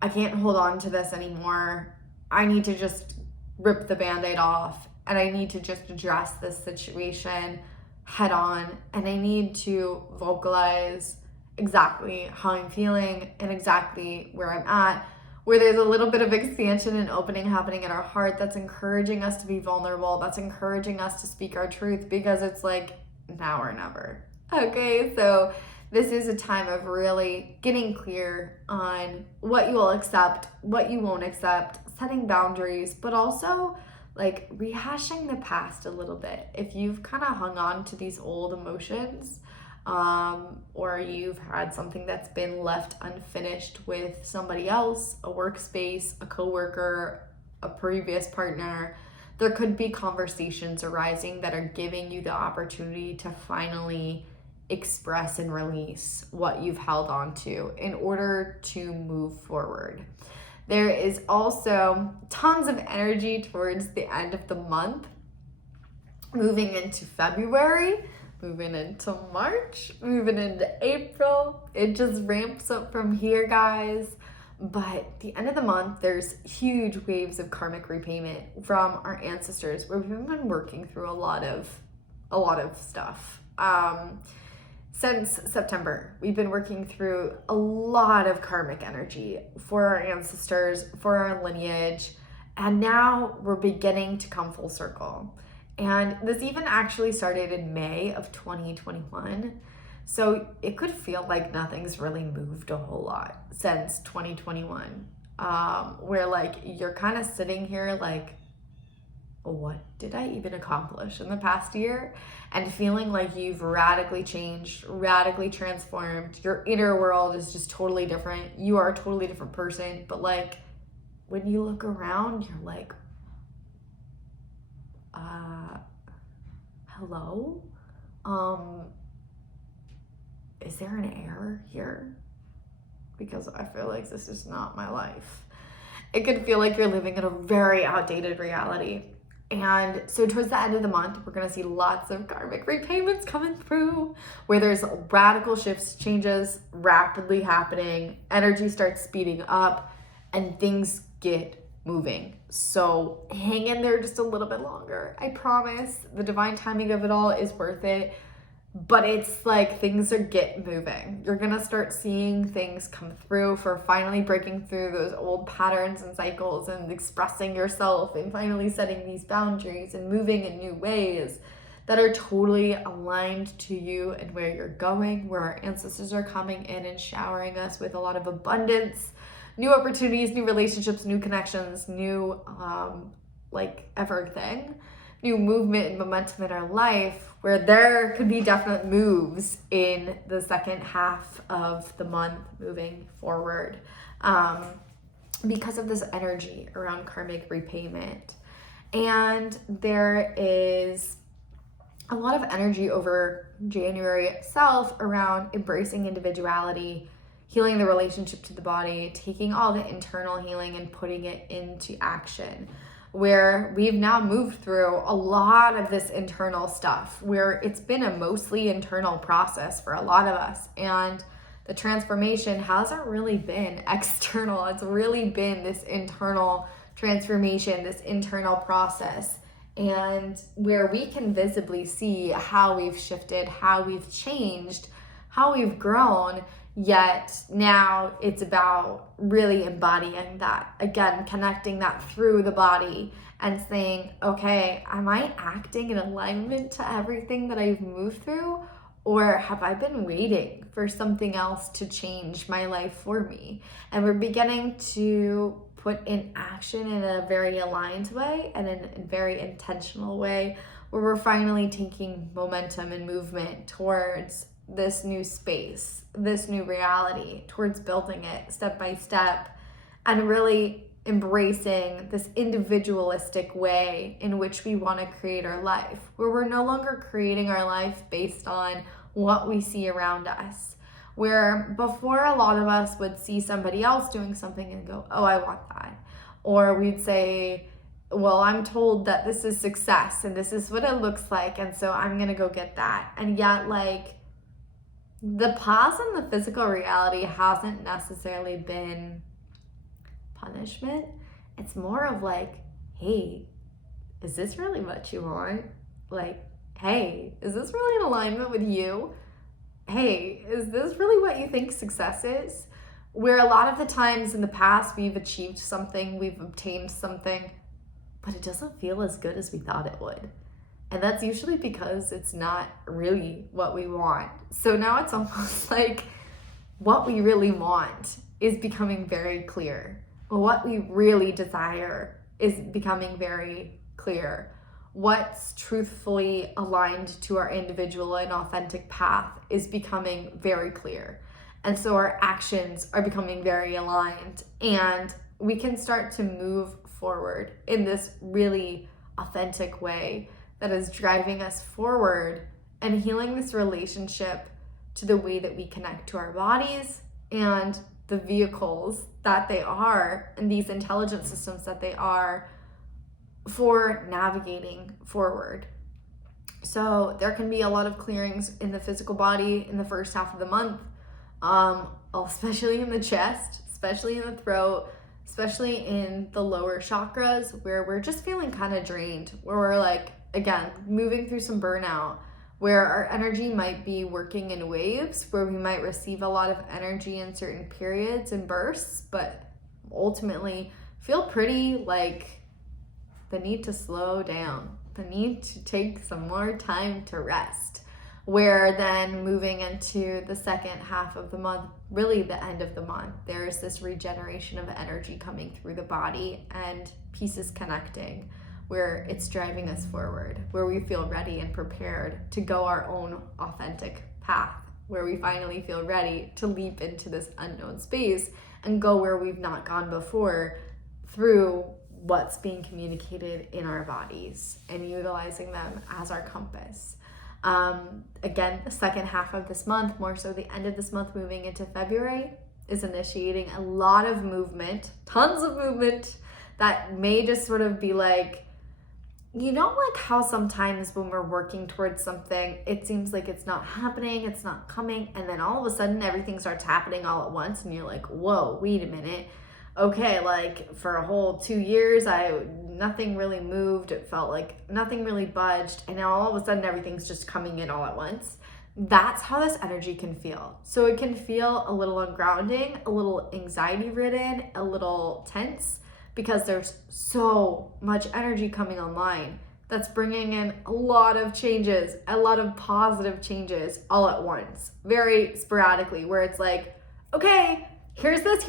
I can't hold on to this anymore. I need to just rip the Band-Aid off, and I need to just address this situation head on, and I need to vocalize exactly how I'm feeling and exactly where I'm at, where there's a little bit of expansion and opening happening in our heart that's encouraging us to be vulnerable, that's encouraging us to speak our truth, because it's like now or never. Okay, so this is a time of really getting clear on what you will accept, what you won't accept, setting boundaries, but also like rehashing the past a little bit. If you've kind of hung on to these old emotions, or you've had something that's been left unfinished with somebody else, a workspace, a coworker, a previous partner, there could be conversations arising that are giving you the opportunity to finally express and release what you've held on to in order to move forward. There is also tons of energy towards the end of the month, moving into February, moving into March, moving into April. It just ramps up from here, guys. But the end of the month, there's huge waves of karmic repayment from our ancestors, where we've been working through a lot of stuff. Since September, we've been working through a lot of karmic energy for our ancestors, for our lineage, and now we're beginning to come full circle. And this even actually started in May of 2021. So it could feel like nothing's really moved a whole lot since 2021. Where like you're kind of sitting here like, what did I even accomplish in the past year? And feeling like you've radically changed, radically transformed. Your inner world is just totally different. You are a totally different person. But like when you look around, you're like, hello? Is there an error here? Because I feel like this is not my life. It could feel like you're living in a very outdated reality. And so towards the end of the month, we're going to see lots of karmic repayments coming through, where there's radical shifts, changes rapidly happening, energy starts speeding up, and things get moving. So hang in there just a little bit longer. I promise the divine timing of it all is worth it. But it's like things are get moving. You're gonna start seeing things come through for finally breaking through those old patterns and cycles and expressing yourself and finally setting these boundaries and moving in new ways that are totally aligned to you and where you're going, where our ancestors are coming in and showering us with a lot of abundance, new opportunities, new relationships, new connections, new like everything. New movement and momentum in our life, where there could be definite moves in the second half of the month moving forward, because of this energy around karmic repayment. And there is a lot of energy over January itself around embracing individuality, healing the relationship to the body, taking all the internal healing and putting it into action, where we've now moved through a lot of this internal stuff, where it's been a mostly internal process for a lot of us. And the transformation hasn't really been external. It's really been this internal transformation, this internal process, and where we can visibly see how we've shifted, how we've changed, how we've grown. Yet now it's about really embodying that, again, connecting that through the body and saying, okay, am I acting in alignment to everything that I've moved through? Or have I been waiting for something else to change my life for me? And we're beginning to put in action in a very aligned way and in a very intentional way, where we're finally taking momentum and movement towards this new space, this new reality, towards building it step by step, and really embracing this individualistic way in which we want to create our life, where we're no longer creating our life based on what we see around us. Where before, a lot of us would see somebody else doing something and go, oh, I want that. Or we'd say, well, I'm told that this is success and this is what it looks like, and so I'm gonna go get that. And yet, like, the pause in the physical reality hasn't necessarily been punishment. It's more of like, hey, is this really what you want? Like, hey, is this really in alignment with you? hey, is this really what you think success is? Where a lot of the times in the past we've achieved something, we've obtained something, but it doesn't feel as good as we thought it would. And that's usually because it's not really what we want. So now it's almost like what we really want is becoming very clear. What we really desire is becoming very clear. What's truthfully aligned to our individual and authentic path is becoming very clear. And so our actions are becoming very aligned, and we can start to move forward in this really authentic way that is driving us forward and healing this relationship to the way that we connect to our bodies and the vehicles that they are and these intelligent systems that they are for navigating forward. So there can be a lot of clearings in the physical body in the first half of the month, especially in the chest, especially in the throat, especially in the lower chakras, where we're just feeling kind of drained, where we're like, again, moving through some burnout, where our energy might be working in waves, where we might receive a lot of energy in certain periods and bursts, but ultimately feel pretty like the need to slow down, the need to take some more time to rest. Where then moving into the second half of the month, really the end of the month, there's this regeneration of energy coming through the body and pieces connecting, where it's driving us forward, where we feel ready and prepared to go our own authentic path, where we finally feel ready to leap into this unknown space and go where we've not gone before through what's being communicated in our bodies and utilizing them as our compass. Again, the second half of this month, more so the end of this month moving into February, is initiating a lot of movement, tons of movement that may just sort of be like, like how sometimes when we're working towards something, it seems like it's not happening, it's not coming, and then all of a sudden everything starts happening all at once and you're like, whoa, wait a minute. Okay, like for a whole 2 years, nothing really moved. It felt like nothing really budged. And now all of a sudden everything's just coming in all at once. That's how this energy can feel. So it can feel a little ungrounding, a little anxiety ridden, a little tense, because there's so much energy coming online that's bringing in a lot of changes, a lot of positive changes all at once, very sporadically, where it's like, okay, here's this,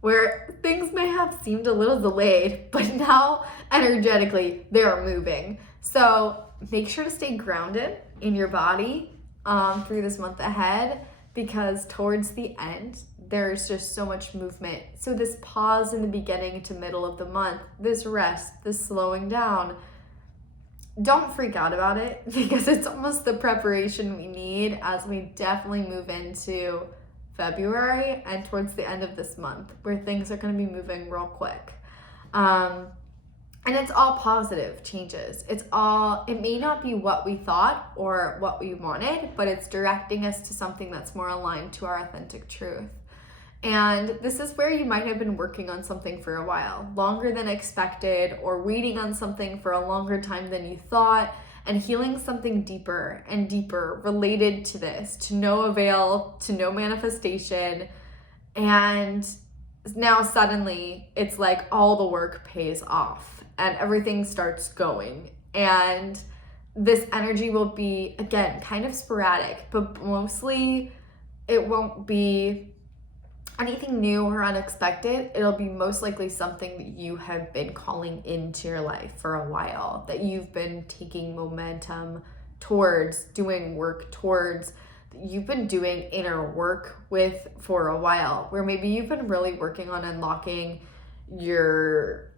where things may have seemed a little delayed, but now energetically they are moving. So make sure to stay grounded in your body through this month ahead, because towards the end, there's just so much movement. So this pause in the beginning to middle of the month, this rest, this slowing down, don't freak out about it, because it's almost the preparation we need as we definitely move into February and towards the end of this month, where things are going to be moving real quick. And it's all positive changes. It may not be what we thought or what we wanted, but it's directing us to something that's more aligned to our authentic truth. And this is where you might have been working on something for a while, longer than expected, or waiting on something for a longer time than you thought, and healing something deeper and deeper related to this, to no avail, to no manifestation. And now suddenly it's like all the work pays off and everything starts going. And this energy will be, again, kind of sporadic, but mostly it won't be anything new or unexpected. It'll be most likely something that you have been calling into your life for a while, that you've been taking momentum towards, doing work towards, you've been doing inner work with for a while, where maybe you've been really working on unlocking your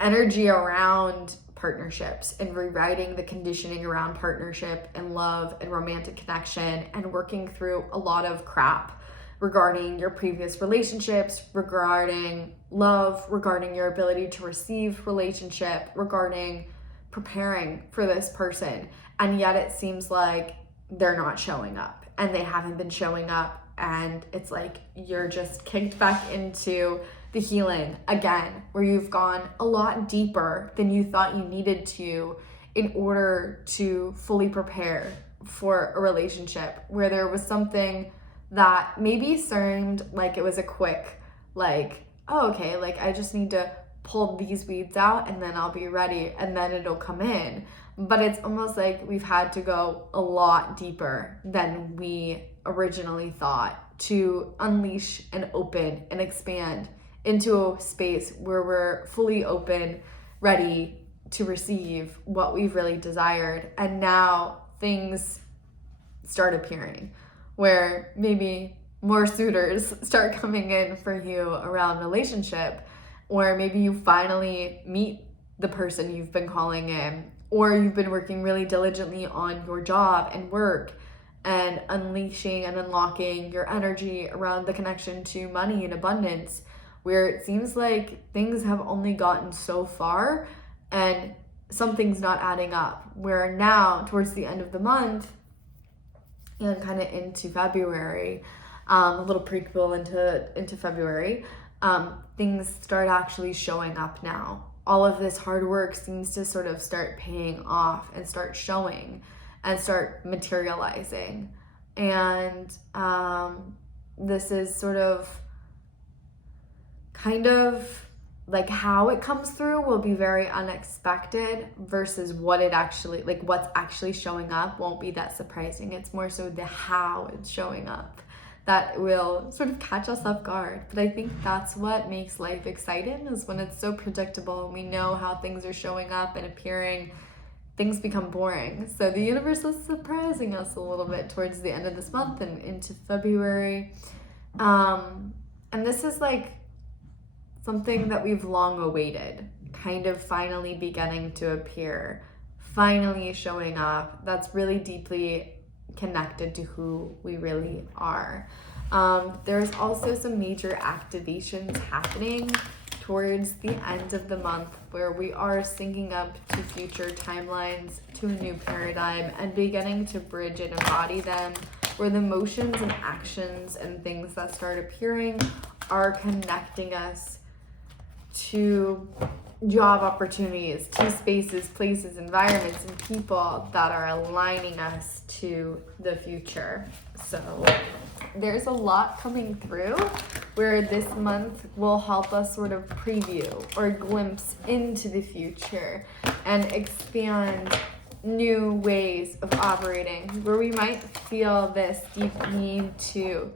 energy around partnerships and rewriting the conditioning around partnership and love and romantic connection, and working through a lot of crap regarding your previous relationships, regarding love, regarding your ability to receive relationship, regarding preparing for this person. And yet it seems like they're not showing up, and they haven't been showing up. And it's like you're just kicked back into the healing again, where you've gone a lot deeper than you thought you needed to in order to fully prepare for a relationship where there was something that maybe seemed like it was a quick, like, oh, okay, like I just need to pull these weeds out and then I'll be ready and then it'll come in. But it's almost like we've had to go a lot deeper than we originally thought to unleash and open and expand into a space where we're fully open, ready to receive what we've really desired. And now things start appearing where maybe more suitors start coming in for you around relationship, or maybe you finally meet the person you've been calling in, or you've been working really diligently on your job and work and unleashing and unlocking your energy around the connection to money and abundance, where it seems like things have only gotten so far and something's not adding up. Where now, towards the end of the month and kind of into February, a little prequel into February, things start actually showing up now. All of this hard work seems to sort of start paying off and start showing and start materializing. And this is sort of kind of like how it comes through will be very unexpected versus what it actually, like what's actually showing up won't be that surprising. It's more so the how it's showing up that will sort of catch us off guard. But I think that's what makes life exciting, is when it's so predictable and we know how things are showing up and appearing, things become boring. So the universe is surprising us a little bit towards the end of this month and into February. And this is like something that we've long awaited, kind of finally beginning to appear, finally showing up. That's really deeply connected to who we really are. There's also some major activations happening towards the end of the month where we are syncing up to future timelines, to a new paradigm, and beginning to bridge and embody them, where the motions and actions and things that start appearing are connecting us to job opportunities, to spaces, places, environments, and people that are aligning us to the future. So there's a lot coming through where this month will help us sort of preview or glimpse into the future and expand new ways of operating, where we might feel this deep need to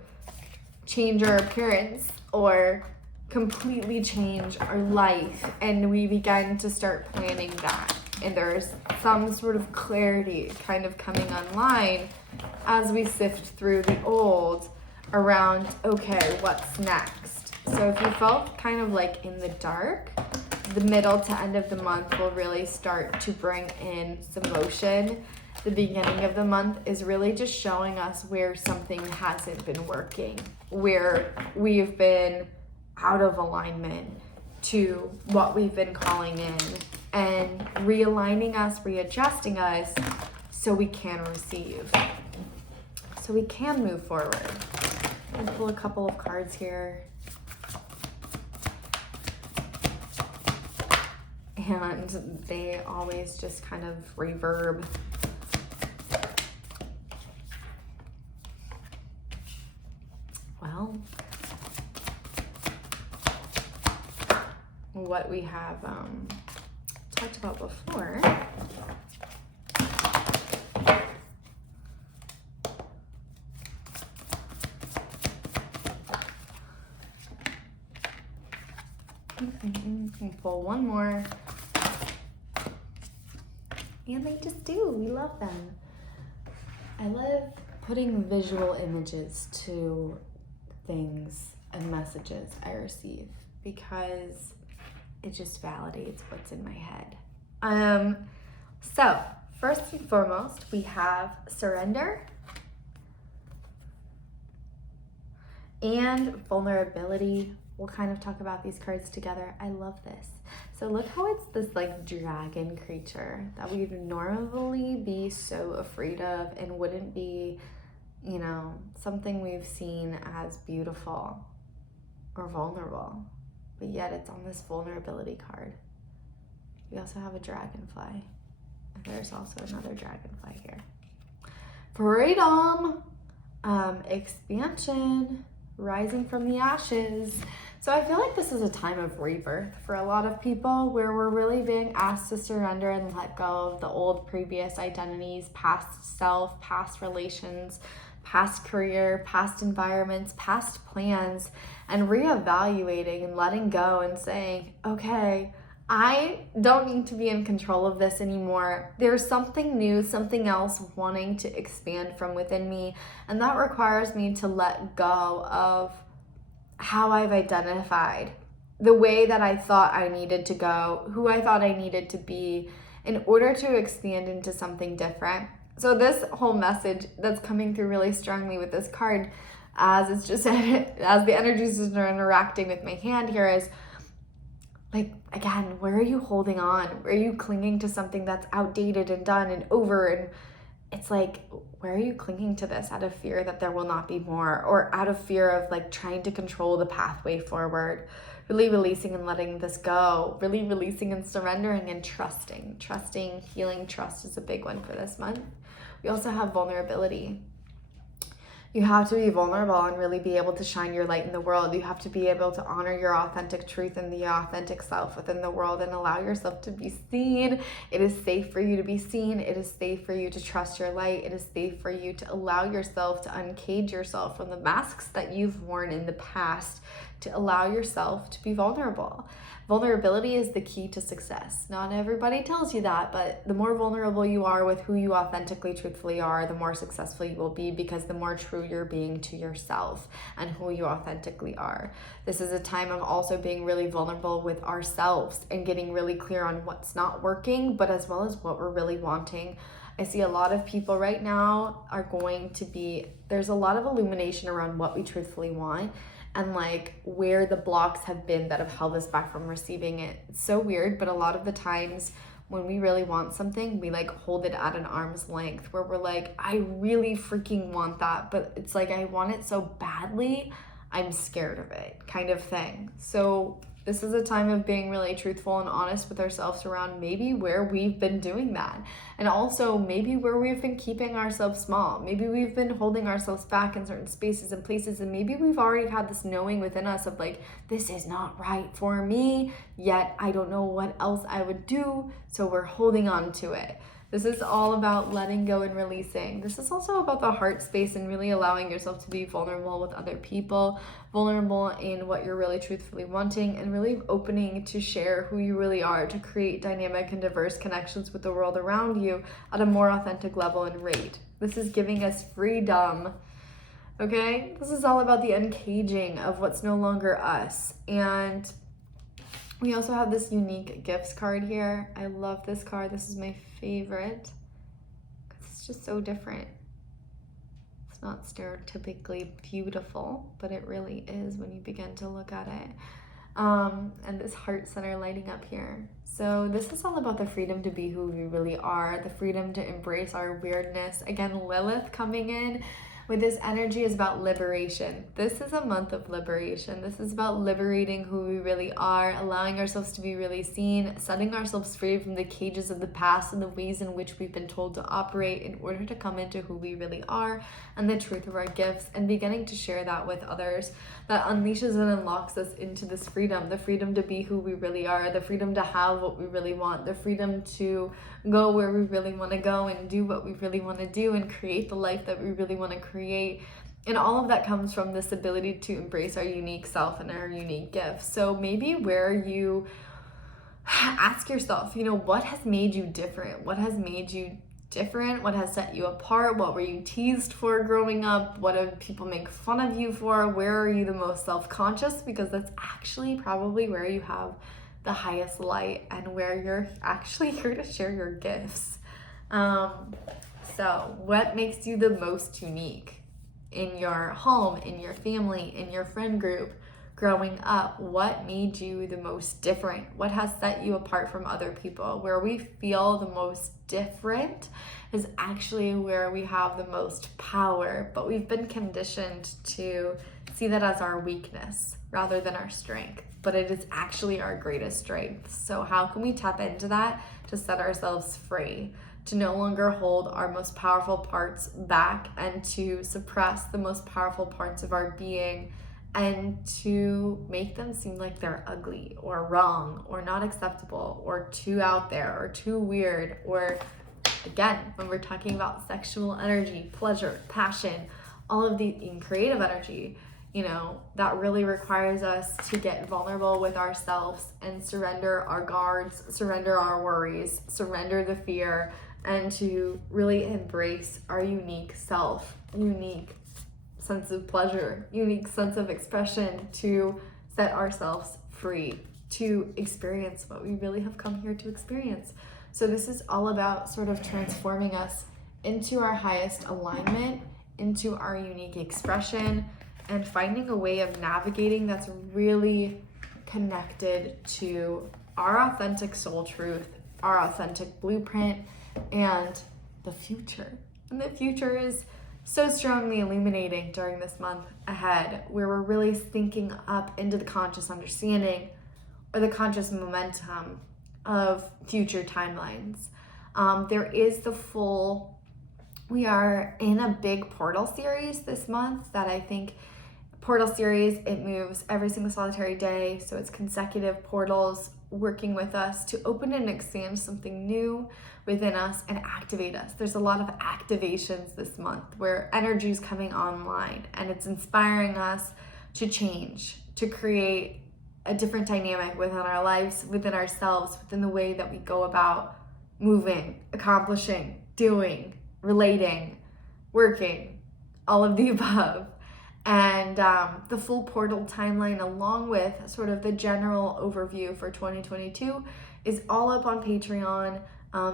change our appearance or completely change our life, and we began to start planning that, and there's some sort of clarity kind of coming online as we sift through the old around, okay, what's next? So if you felt kind of like in the dark, the middle to end of the month will really start to bring in some motion. The beginning of the month is really just showing us where something hasn't been working, where we've been out of alignment to what we've been calling in, and realigning us, readjusting us so we can receive, so we can move forward. I'll pull a couple of cards here. And they always just kind of reverb. Well, what we have talked about before. We'll pull one more. And they just do. We love them. I love putting visual images to things and messages I receive because it just validates what's in my head. So first and foremost, we have surrender and vulnerability. We'll kind of talk about these cards together. I love this. So look how it's this like dragon creature that we'd normally be so afraid of and wouldn't be, you know, something we've seen as beautiful or vulnerable. But yet it's on this vulnerability card. We also have a dragonfly. And there's also another dragonfly here. freedom, expansion, rising from the ashes. So I feel like this is a time of rebirth for a lot of people, where we're really being asked to surrender and let go of the old previous identities, past self, past relations, past career, past environments, past plans, and reevaluating and letting go and saying, okay, I don't need to be in control of this anymore. There's something new, something else wanting to expand from within me, and that requires me to let go of how I've identified, the way that I thought I needed to go, who I thought I needed to be, in order to expand into something different. So this whole message that's coming through really strongly with this card, as it's just as the energies are interacting with my hand here, is like, again, where are you holding on? Where are you clinging to something that's outdated and done and over? And it's like, where are you clinging to this out of fear that there will not be more, or out of fear of like trying to control the pathway forward? Really releasing and letting this go, really releasing and surrendering and trusting. Healing, trust is a big one for this month. We also have vulnerability. You have to be vulnerable and really be able to shine your light in the world. You have to be able to honor your authentic truth and the authentic self within the world and allow yourself to be seen. It is safe for you to be seen. It is safe for you to trust your light. It is safe for you to allow yourself to uncage yourself from the masks that you've worn in the past, to allow yourself to be vulnerable. Vulnerability is the key to success. Not everybody tells you that, but the more vulnerable you are with who you authentically, truthfully are, the more successful you will be, because the more true you're being to yourself and who you authentically are. This is a time of also being really vulnerable with ourselves and getting really clear on what's not working, but as well as what we're really wanting. I see a lot of people right now are going to be, there's a lot of illumination around what we truthfully want, and like where the blocks have been that have held us back from receiving it. It's so weird, but a lot of the times when we really want something, we like hold it at an arm's length, where we're like, I really freaking want that, but it's like, I want it so badly, I'm scared of it, kind of thing. So this is a time of being really truthful and honest with ourselves around maybe where we've been doing that. And also maybe where we've been keeping ourselves small. Maybe we've been holding ourselves back in certain spaces and places. And maybe we've already had this knowing within us of like, this is not right for me, yet I don't know what else I would do. So we're holding on to it. This is all about letting go and releasing. This is also about the heart space and really allowing yourself to be vulnerable with other people, vulnerable in what you're really truthfully wanting, and really opening to share who you really are, to create dynamic and diverse connections with the world around you at a more authentic level and rate. This is giving us freedom. Okay? This is all about the uncaging of what's no longer us. And we also have this unique gifts card here. I love this card. This is my favorite because it's just so different. It's not stereotypically beautiful, but it really is when you begin to look at it. And this heart center lighting up here. So this is all about the freedom to be who we really are, the freedom to embrace our weirdness. Again, Lilith coming in with this energy is about liberation. This is a month of liberation. This is about liberating who we really are, allowing ourselves to be really seen, setting ourselves free from the cages of the past and the ways in which we've been told to operate in order to come into who we really are and the truth of our gifts, and beginning to share that with others. That unleashes and unlocks us into this freedom, the freedom to be who we really are, the freedom to have what we really want, the freedom to go where we really want to go and do what we really want to do and create the life that we really want to create. And all of that comes from this ability to embrace our unique self and our unique gifts. So maybe where you ask yourself, what has made you different? What has made you different? What has set you apart? What were you teased for growing up? What do people make fun of you for? Where are you the most self-conscious? Because that's actually probably where you have the highest light and where you're actually here to share your gifts. So what makes you the most unique in your home, in your family, in your friend group, growing up? What made you the most different? What has set you apart from other people? Where we feel the most different is actually where we have the most power, but we've been conditioned to see that as our weakness rather than our strength, but it is actually our greatest strength. So how can we tap into that to set ourselves free, to no longer hold our most powerful parts back and to suppress the most powerful parts of our being and to make them seem like they're ugly or wrong or not acceptable or too out there or too weird. Or again, when we're talking about sexual energy, pleasure, passion, all of the in creative energy, you know, that really requires us to get vulnerable with ourselves and surrender our guards, surrender our worries, surrender the fear, and to really embrace our unique self, unique sense of pleasure, unique sense of expression, to set ourselves free, to experience what we really have come here to experience. So this is all about sort of transforming us into our highest alignment, into our unique expression, and finding a way of navigating that's really connected to our authentic soul truth, our authentic blueprint, and the future. And the future is so strongly illuminating during this month ahead, where we're really syncing up into the conscious understanding or the conscious momentum of future timelines. There is we are in a big portal series this month that I think portal series, it moves every single solitary day, so it's consecutive portals working with us to open and expand something new within us and activate us. There's a lot of activations this month where energy is coming online and it's inspiring us to change, to create a different dynamic within our lives, within ourselves, within the way that we go about moving, accomplishing, doing, relating, working, all of the above. And the full portal timeline, along with sort of the general overview for 2022, is all up on Patreon.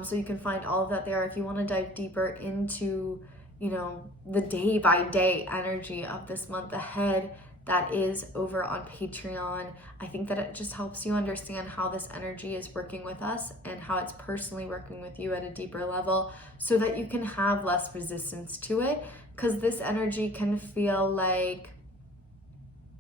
So you can find all of that there if you want to dive deeper into, you know, the day by day energy of this month ahead. That is over on Patreon. I think that it just helps you understand how this energy is working with us and how it's personally working with you at a deeper level so that you can have less resistance to it. Because this energy can feel like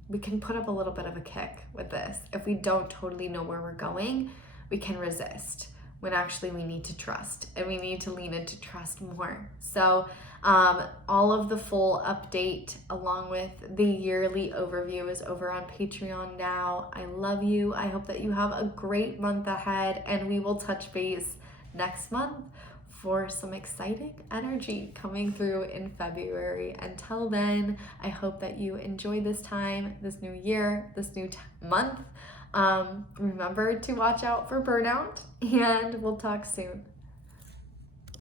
we can put up a little bit of a kick with this. If we don't totally know where we're going, we can resist when actually we need to trust and we need to lean into trust more. So all of the full update along with the yearly overview is over on Patreon now. I love you. I hope that you have a great month ahead, and we will touch base next month for some exciting energy coming through in February. Until then, I hope that you enjoy this time, this new year, this new month. Remember to watch out for burnout, and we'll talk soon.